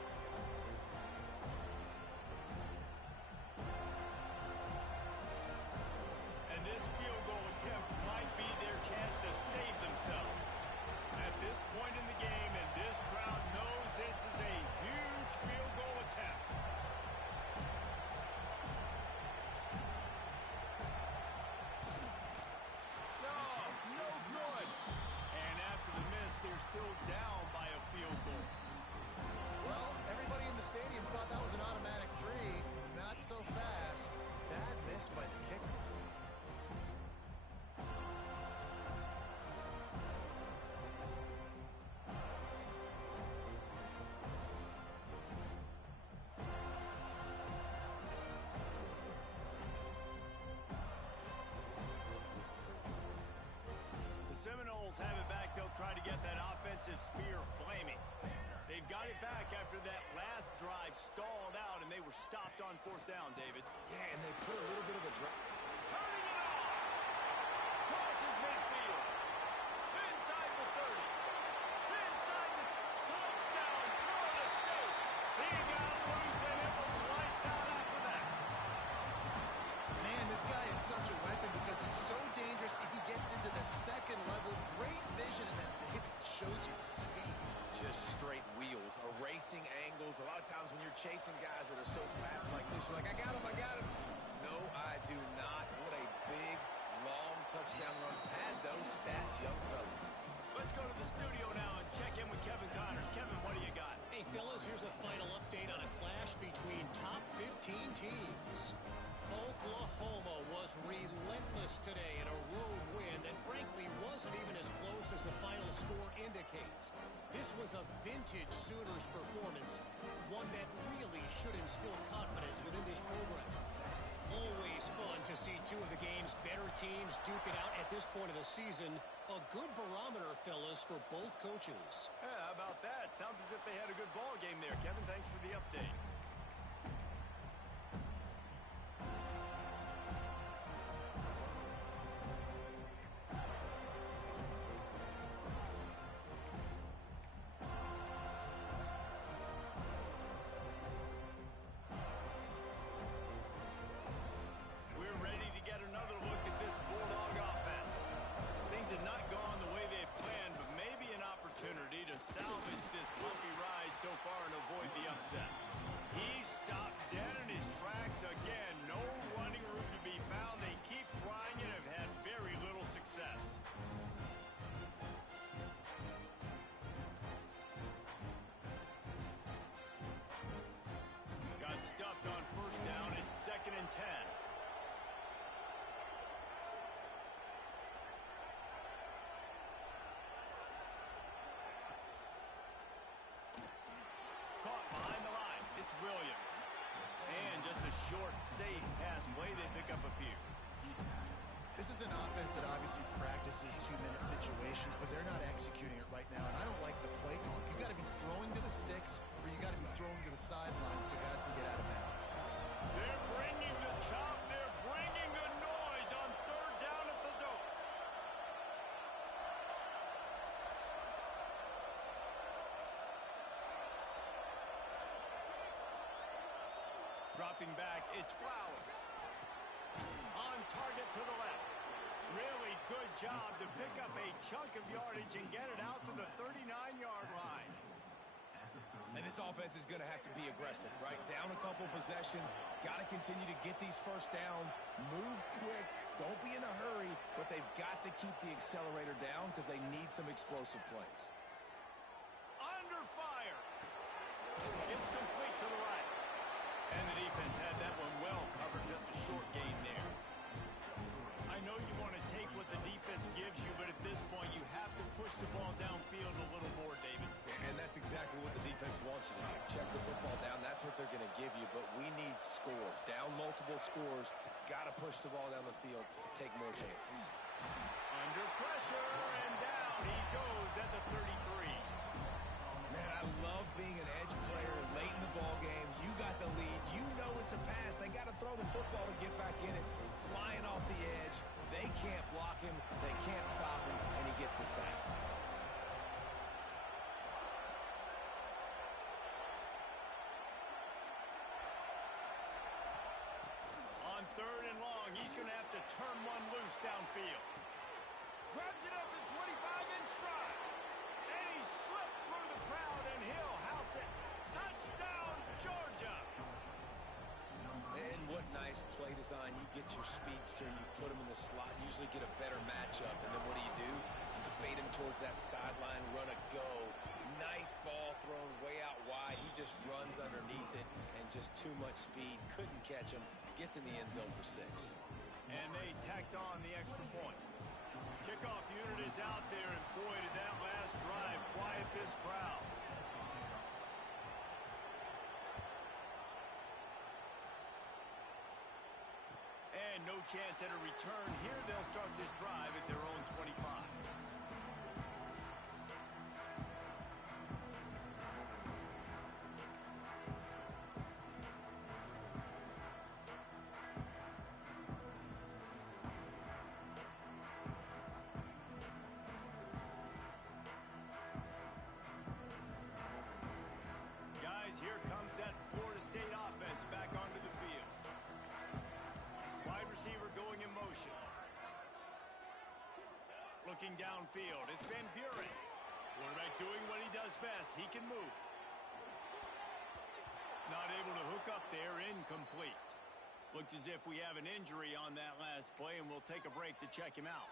And this field goal attempt might be their chance to save themselves. At this point in the game, and this crowd knows this is a huge field goal attempt. No good. And after the miss, they're still down by a field goal. Well, everybody in the stadium thought that was an automatic 3. Not so fast. Bad miss by the kicker. Seminoles have it back. They'll try to get that offensive spear flaming. They've got it back after that last drive stalled out, and they were stopped on fourth down, David. Yeah, and they put a little bit of a drop. Turning it on! Crosses midfield. Inside the 30. Inside the touchdown. Throw chasing guys that are so fast like this. You're like, I got him, I got him. No, I do not. What a big, long touchdown run. Pad those stats, young fella. Let's go to the studio now and check in with Kevin Connors. Kevin, what do you got? Hey, fellas, here's a final update on a clash between top 15 teams. Oklahoma was relentless today in a road win that frankly wasn't even as close as the final score indicates. This was a vintage Sooners performance, one that really should instill confidence within this program. Always fun to see two of the game's better teams duke it out at this point of the season. A good barometer, fellas, for both coaches. Yeah, how about that? Sounds as if they had a good ball game there. Kevin, thanks for the update. We're ready to get another look at this Bulldog offense. Things have not gone the way they planned, but maybe an opportunity to salvage this bumpy ride so far and avoid the upset. He stopped dead in his tracks again. No running room to be found. They keep trying and have had very little success. Got stuffed on first down. It's 2nd and 10. Caught behind the line. It's Williams. And just a short, safe pass play. They pick up a few. This is an offense that obviously practices 2-minute situations, but they're not executing it right now, and I don't like the play call. You got to be throwing to the sticks, or you got to be throwing to the sideline so guys can get out of bounds. They're bringing the chop. They're bringing the noise on 3rd down at the dope. Dropping back, it's Flowers. On target to the left. Really good job to pick up a chunk of yardage and get it out to the 39-yard line. And this offense is going to have to be aggressive, right? Down a couple possessions. Got to continue to get these first downs. Move quick. Don't be in a hurry, but they've got to keep the accelerator down because they need some explosive plays. Under fire. It's complete to the right. And the defense had that one well covered. Just a short gain there. I know you want to take what the defense gives you, but at this point you have to push the ball downfield a little more, David. And that's exactly what the defense wants you to do. Check the football down. That's what they're going to give you, but we need scores. Down multiple scores. Got to push the ball down the field. Take more chances. Under pressure, and down he goes at the 33. Man, I love being an edge player late in the ball game. You got the lead. You know it's a pass. They got to throw the football to get back in it. Flying off the edge. They can't block him. They can't stop him, and he gets the sack. On 3rd and long, he's going to have to turn one loose downfield. Grabs it up to 25 in stride. And he slipped through the crowd, and he'll house it. Touchdown, Georgia. And what nice play design. You get your speedster and you put him in the slot. Usually get a better matchup. And then what do? You fade him towards that sideline, run a go. Nice ball thrown way out wide. He just runs underneath it and just too much speed. Couldn't catch him. Gets in the end zone for 6. And they tacked on the extra point. Kickoff unit is out there, and boy, did that last drive quiet this crowd. And no chance at a return here. They'll start this drive at their own 25. Guys, here comes that Florida State offense back onto the field. Wide receiver going in motion. Looking downfield. It's Van Buren. Quarterback doing what he does best. He can move. Not able to hook up there, incomplete. Looks as if we have an injury on that last play, and we'll take a break to check him out.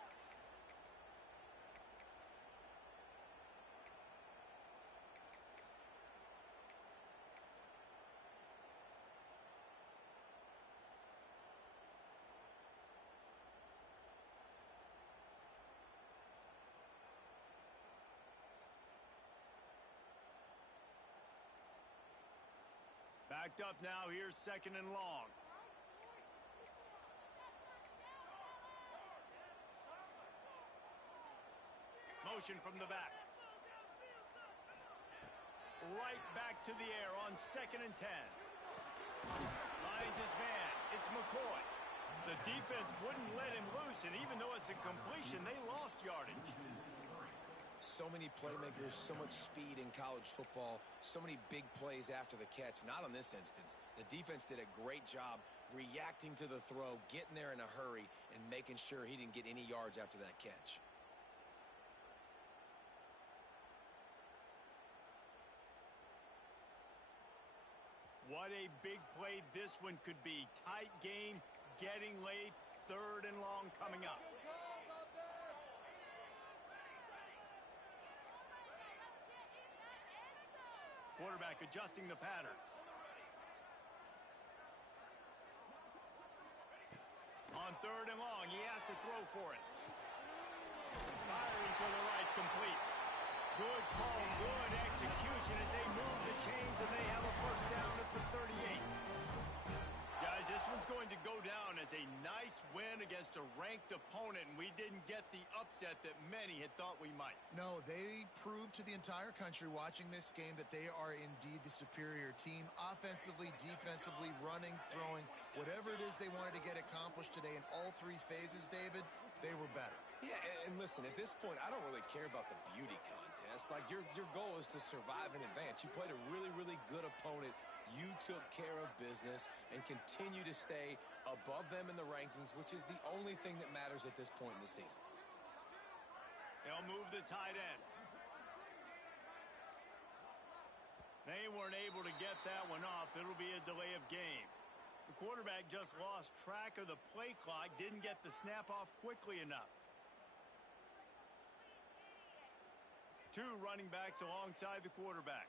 Backed up now, here's second and long. Motion from the back. Right back to the air on 2nd and 10. Finds his man. It's McCoy. The defense wouldn't let him loose, and even though it's a completion, they lost yardage. So many playmakers, so much speed in college football, so many big plays after the catch. Not on this instance. The defense did a great job reacting to the throw, getting there in a hurry, and making sure he didn't get any yards after that catch. What a big play this one could be. Tight game, getting late, 3rd and long coming up. Quarterback adjusting the pattern. On 3rd and long, he has to throw for it. Firing to the right, complete. Good call, good execution as they move the chains, and they have a first down at the 38. Guys, this one's going to go down as a nice win against a ranked opponent, and we didn't get the upset that many had thought we might. No, they proved to the entire country watching this game that they are indeed the superior team. Offensively, defensively, running, throwing, whatever it is they wanted to get accomplished today in all 3 phases, David, they were better. Yeah, and listen, at this point, I don't really care about the beauty contest. Like, your goal is to survive and advance. You played a really, really good opponent. You took care of business and continue to stay above them in the rankings, which is the only thing that matters at this point in the season. They'll move the tight end. They weren't able to get that one off. It'll be a delay of game. The quarterback just lost track of the play clock, didn't get the snap off quickly enough. 2 running backs alongside the quarterback.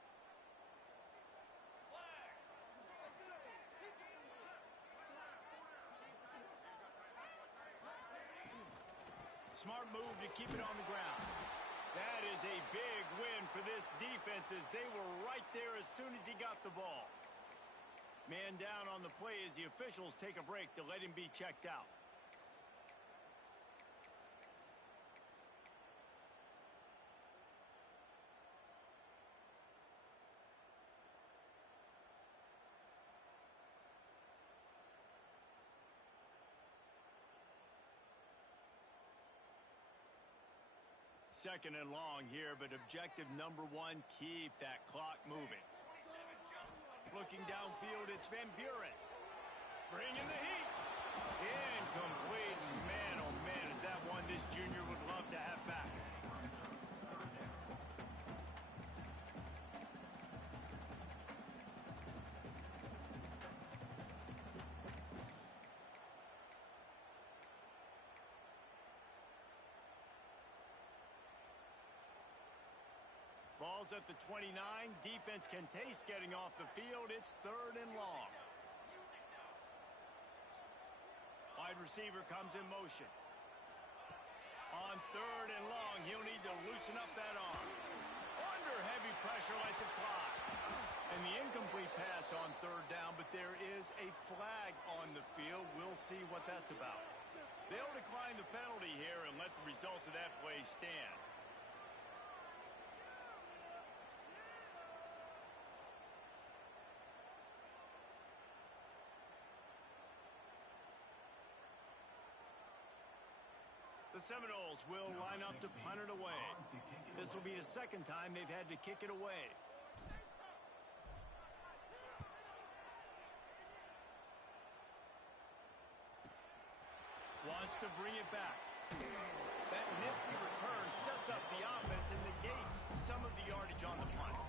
Smart move to keep it on the ground. That is a big win for this defense as they were right there as soon as he got the ball. Man down on the play as the officials take a break to let him be checked out. Second and long here, but objective number 1, keep that clock moving. Looking downfield, it's Van Buren. Bringing the heat. Incomplete. Man, oh man, is that one this junior would love to have back. Ball's at the 29. Defense can taste getting off the field. It's 3rd and long. Wide receiver comes in motion. On 3rd and long, he'll need to loosen up that arm. Under heavy pressure, lets it fly. And the incomplete pass on 3rd down, but there is a flag on the field. We'll see what that's about. They'll decline the penalty here and let the result of that play stand. The Seminoles will line up to punt it away. This will be the 2nd time they've had to kick it away. Wants to bring it back. That nifty return sets up the offense and negates some of the yardage on the punt.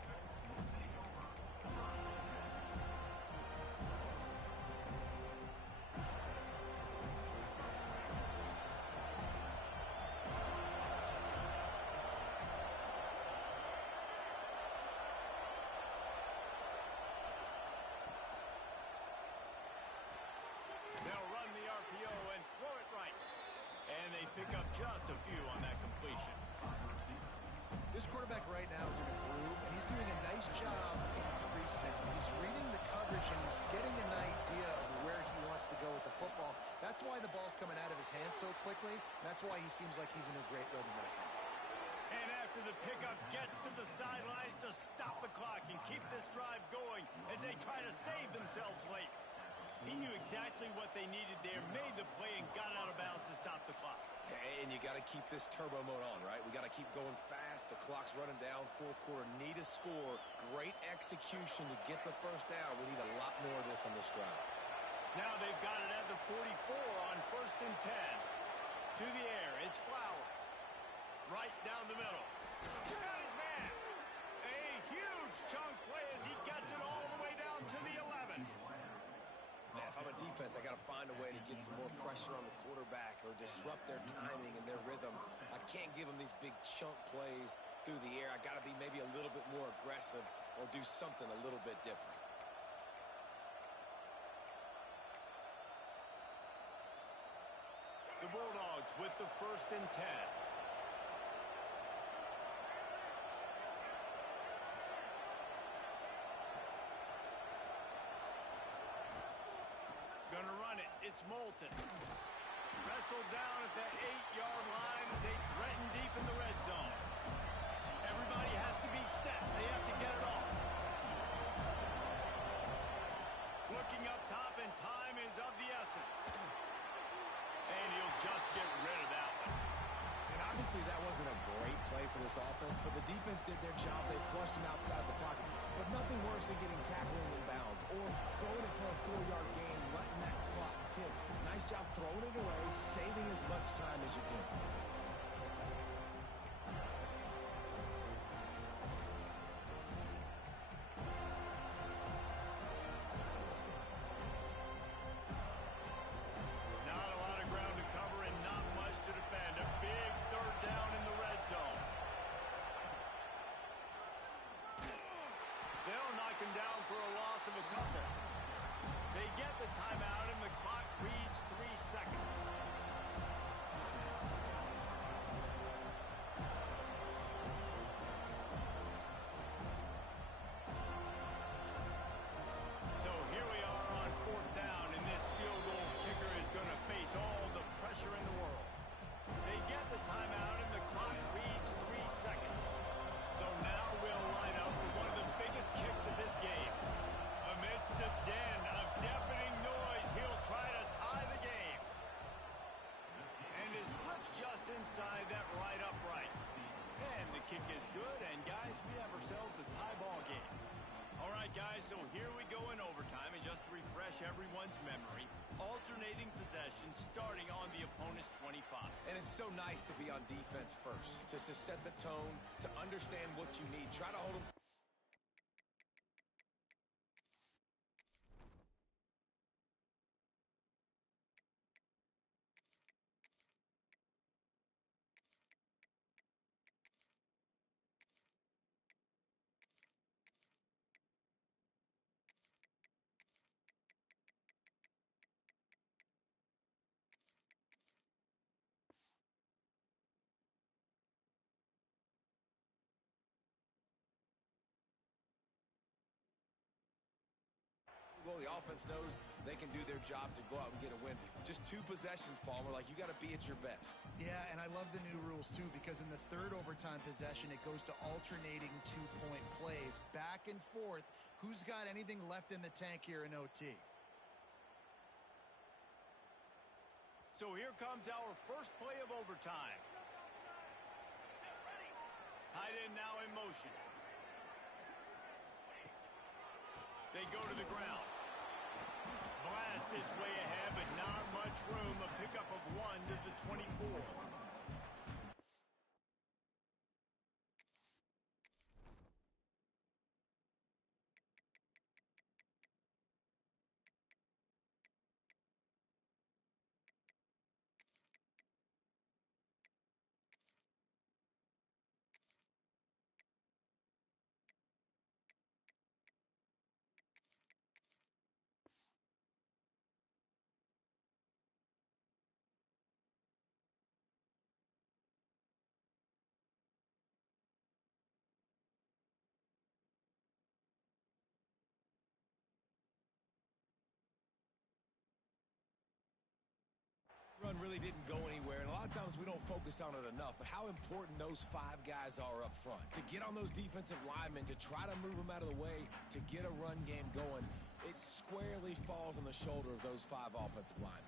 pick up just a few on that completion. This quarterback right now is in a groove, and he's doing a nice job in pre-snap. He's reading the coverage, and he's getting an idea of where he wants to go with the football. That's why the ball's coming out of his hands so quickly. That's why he seems like he's in a great rhythm right now. And after the pickup, gets to the sidelines to stop the clock and keep this drive going as they try to save themselves late. He knew exactly what they needed there, made the play, and got out of bounds to stop the clock. And you got to keep this turbo mode on, right? We got to keep going fast. The clock's running down. Fourth quarter, need a score. Great execution to get the first down. We need a lot more of this on this drive. Now they've got it at the 44 on 1st and 10. To the air, it's Flowers. Right down the middle. Got his man. A huge chunk play as he gets it all the way down to the 11. Man, if I'm a defense, I got to find a way to get some more pressure on the quarterback or disrupt their timing and their rhythm. I can't give them these big chunk plays through the air. I got to be maybe a little bit more aggressive or do something a little bit different. The Bulldogs with the 1st and 10. Gonna run it. It's Moulton. Wrestled down at the 8-yard line as they threaten deep in the red zone. Everybody has to be set. They have to get it off. Looking up top, and time is of the essence. And he'll just get rid of that one. And obviously that wasn't a great play for this offense, but the defense did their job. They flushed him outside the pocket. But nothing worse than getting tackled in bounds or throwing it for a 4-yard gain, letting that clock tick. Nice job throwing it away, saving as much time as you can. Not a lot of ground to cover and not much to defend. A big 3rd down in the red zone. They'll knock him down for a loss of a couple. They get the timeout, and the clock reads 3 seconds. So here we are on 4th down, and this field goal kicker is going to face all the pressure in the world. They get the timeout, and the clock reads 3 seconds. So now we'll line up for one of the biggest kicks of this game. Amidst a den of deafening noise, he'll try to tie the game. And it slips just inside that right upright. And the kick is good, and guys, we have ourselves a tie ball game. All right, guys, so here we go in overtime, and just to refresh everyone's memory, alternating possession starting on the opponent's 25. And it's so nice to be on defense first, just to set the tone, to understand what you need. Try to hold them. Well, the offense knows they can do their job to go out and get a win. Just 2 possessions, Palmer. Like, you got to be at your best. Yeah, and I love the new rules, too, because in the 3rd overtime possession, it goes to alternating 2-point plays, back and forth. Who's got anything left in the tank here in OT? So here comes our first play of overtime. Tight end now in motion. They go to the ground. Blast his way ahead, but not much room. A pickup of 1 to the 24. really didn't go anywhere, and a lot of times we don't focus on it enough, but how important those 5 guys are up front. To get on those defensive linemen, to try to move them out of the way, to get a run game going, it squarely falls on the shoulder of those 5 offensive linemen.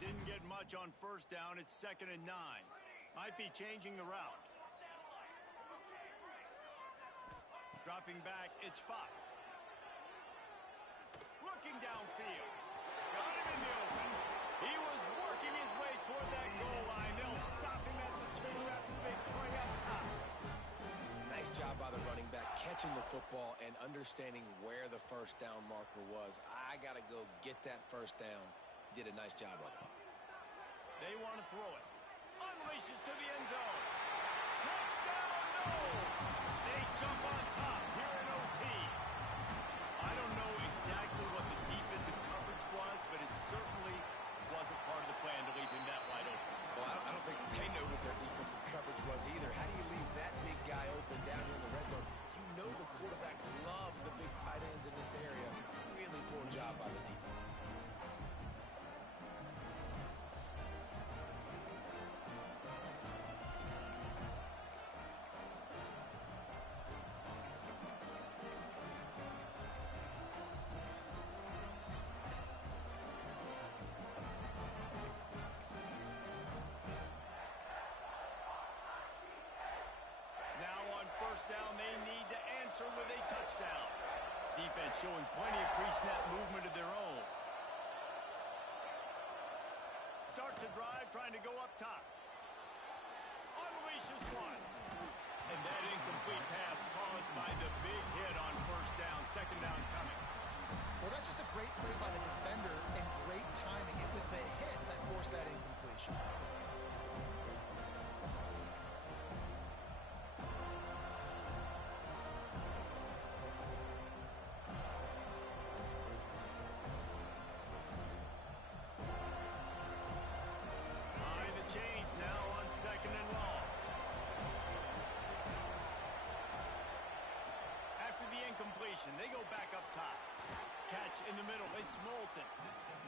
Didn't get much on first down. It's 2nd and 9. Might be changing the route. Dropping back, it's Fox. Looking downfield. Got him in the open. He was working his way toward that goal line. They'll stop him at the 2 after the big play up top. Nice job by the running back, catching the football and understanding where the first down marker was. I got to go get that first down. He did a nice job of it. They want to throw it. Unleashes to the end zone. Touchdown, no! They jump on top here in OT. I don't know exactly what the defensive coverage was, but it certainly wasn't part of the plan to leave him that wide open. Well, I don't think they know what their defensive coverage was either. How do you leave that big guy open down here in the red zone? You know the quarterback loves the big tight ends in this area. Really poor job by the defense. Down, they need to answer with a touchdown. Defense showing plenty of pre-snap movement of their own. Starts a drive trying to go up top. Unleashes one. And that incomplete pass caused by the big hit on first down. 2nd down coming. Well, that's just a great play by the defender and great timing. It was the hit that forced that incompletion. Change now on 2nd and long. After the incompletion, they go back up top. Catch in the middle. It's Moulton.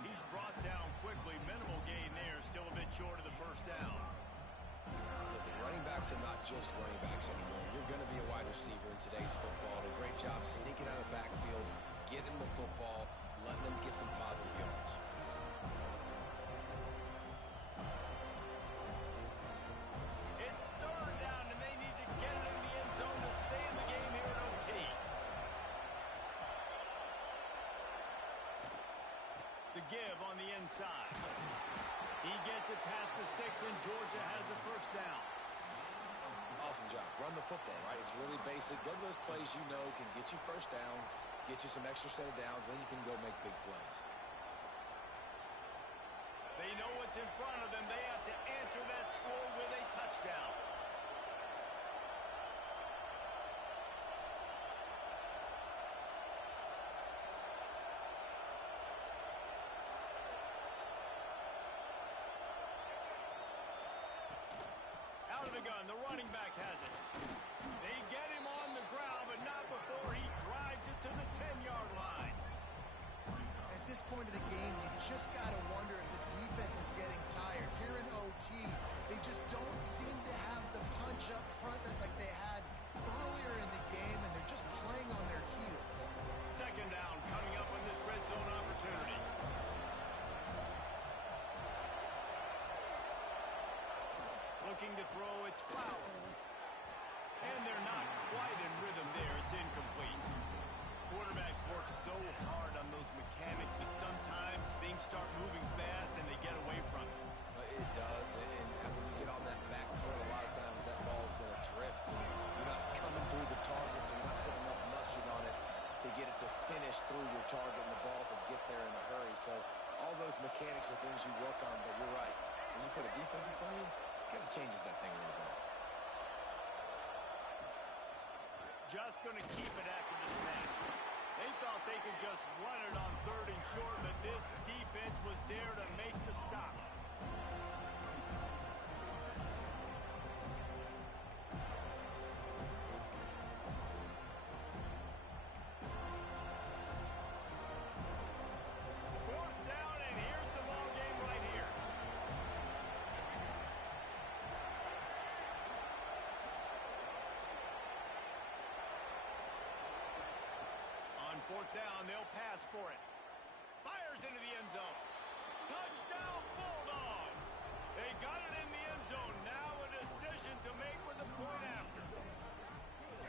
He's brought down quickly. Minimal gain there. Still a bit short of the first down. Listen, running backs are not just running backs anymore. You're going to be a wide receiver in today's football. Did a great job sneaking out of the backfield, getting the football, letting them get some positive yards. Give on the inside. He gets it past the sticks, and Georgia has a first down. Awesome job. Run the football, right? It's really basic. Go to those plays you know can get you first downs, get you some extra set of downs, then you can go make big plays. They know what's in front of them. They have to answer that score with a touchdown. The gun, the running back has it. They get him on the ground, but not before he drives it to the 10-yard line. At this point of the game, you just got to wonder if the defense is getting tired. Here in OT, they just don't seem to have the punch up front that like they had earlier in the game, and they're just playing on their heels. 2nd down coming up on this red zone opportunity. Looking to throw, it's Flowers. And they're not quite in rhythm there. It's incomplete. Quarterbacks work so hard on those mechanics, but sometimes things start moving fast and they get away from it. It does, and when you get on that back foot, a lot of times that ball's going to drift. And you're not coming through the target, so you're not putting enough mustard on it to get it to finish through your target and the ball to get there in a hurry. So all those mechanics are things you work on, but you're right. When you put a defense in front of you, kind of changes that thing a little bit. Just going to keep it after the snap. They thought they could just run it on 3rd and short, but this defense was there to make the stop. fourth down, they'll pass for it. Fires into the end zone. Touchdown, Bulldogs! They got it in the end zone. Now a decision to make with the point after.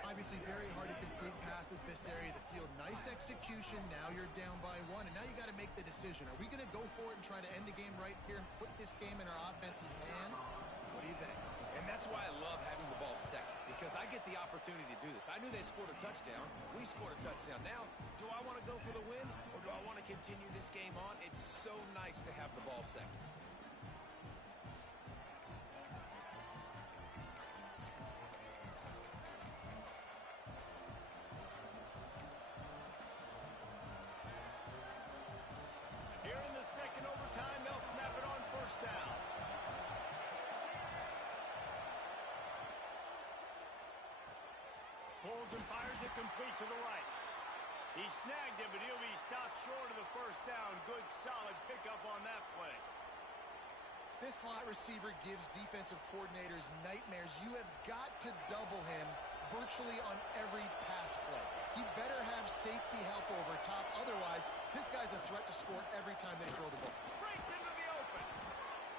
Obviously very hard to complete passes this area of the field. Nice execution. Now you're down by 1, and now you got to make the decision. Are we going to go for it and try to end the game right here and put this game in our offense's hands? What do you think? And that's why I love having the ball second, because I get the opportunity to do this. I knew they scored a touchdown. We scored a touchdown. Now, do I want to go for the win, or do I want to continue this game on? It's so nice to have the ball second. Here in the second overtime, they'll snap it on first down. Pulls and fires it complete to the right. He snagged it, but he'll be stopped short of the first down. Good, solid pickup on that play. This slot receiver gives defensive coordinators nightmares. You have got to double him virtually on every pass play. He better have safety help over top. Otherwise, this guy's a threat to score every time they throw the ball. Breaks into the open.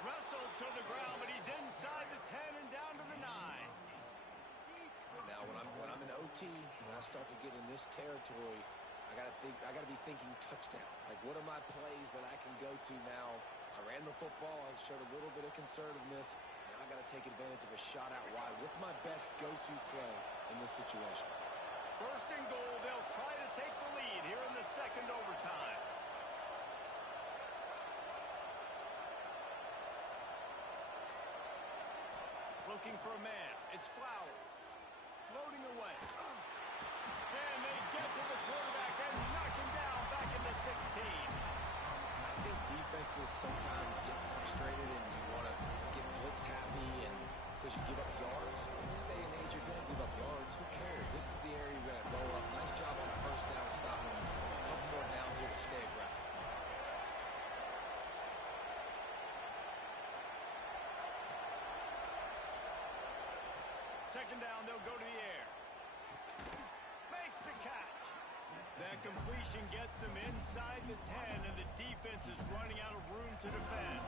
Wrestled to the ground, but he's inside the 10 and down to the 9. Now, when I'm in OT and I start to get in this territory, I gotta be thinking touchdown. Like, what are my plays that I can go to now? I ran the football. I showed a little bit of conservativeness. Now I got to take advantage of a shot out wide. What's my best go-to play in this situation? First and goal, they'll try to take the lead here in the second overtime. Looking for a man. It's Flowers. Floating away. And they get to the quarterback and knock him down back into 16. I think defenses sometimes get frustrated and you want to get blitz happy and because you give up yards. In this day and age, you're going to give up yards. Who cares? This is the area you're going to roll up. Nice job on first down stopping. A couple more downs here to stay aggressive. Second down, they'll go to the air. Makes the catch. That completion gets them inside the 10, and the defense is running out of room to defend.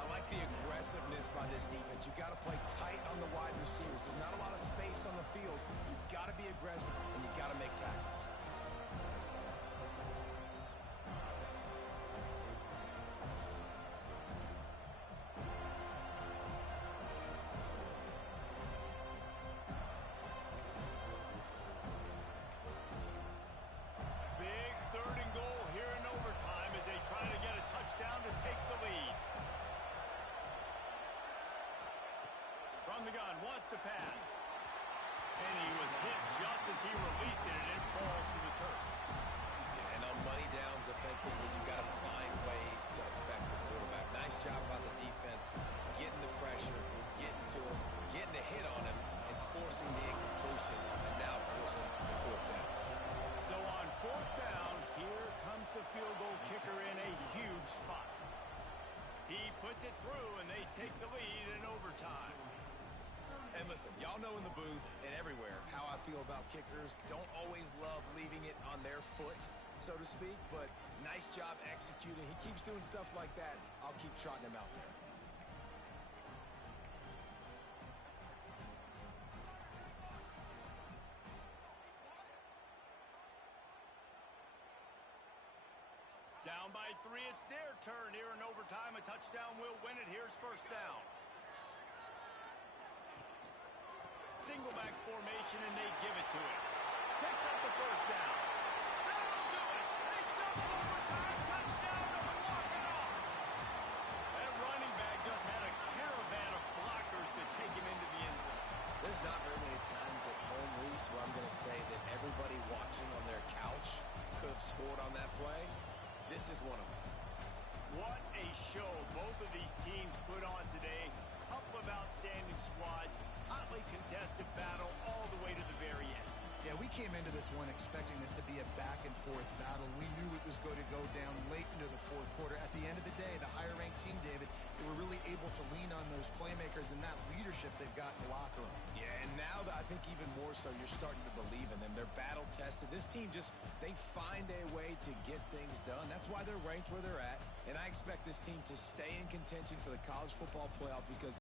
I like the aggressiveness by this defense. You got to play tight on the wide receivers. There's not a lot of space on the field. You got to be aggressive, and you got to make tackles. Big third and goal here in overtime as they try to get a touchdown to take the lead. From the gun, wants to pass. And he was hit just as he released it, and it falls to the turf. Yeah, and on money down defensively, you got to find ways to affect the quarterback. Nice job by the defense, getting the pressure, getting to him, getting a hit on him, and forcing the incompletion, and now forcing the fourth down. So on fourth down, here comes the field goal kicker in a huge spot. He puts it through, and they take the lead in overtime. And listen, y'all know in the booth and everywhere how I feel about kickers. Don't always love leaving it on their foot, so to speak, but nice job executing. He keeps doing stuff like that. I'll keep trotting him out there. Down by 3, it's their turn here in overtime. A touchdown will win it. Here's first down. Single back formation, and they give it to him. Picks up the first down. That'll do it. They double overtime. Touchdown to walk it off. That running back just had a caravan of blockers to take him into the end zone. There's not very many times at home, Reese, where I'm going to say that everybody watching on their couch could have scored on that play. This is one of them. What a show both of these teams put on today. Couple of outstanding squads. Hotly contested battle all the way to the very end. Yeah, we came into this one expecting this to be a a back-and-forth battle. We knew it was going to go down late into the fourth quarter. At the end of the day, the higher-ranked team, David, they were really able to lean on those playmakers and that leadership they've got in the locker room. Yeah, and now I think even more so, you're starting to believe in them. They're battle-tested. This team they find a way to get things done. That's why they're ranked where they're at. And I expect this team to stay in contention for the college football playoff because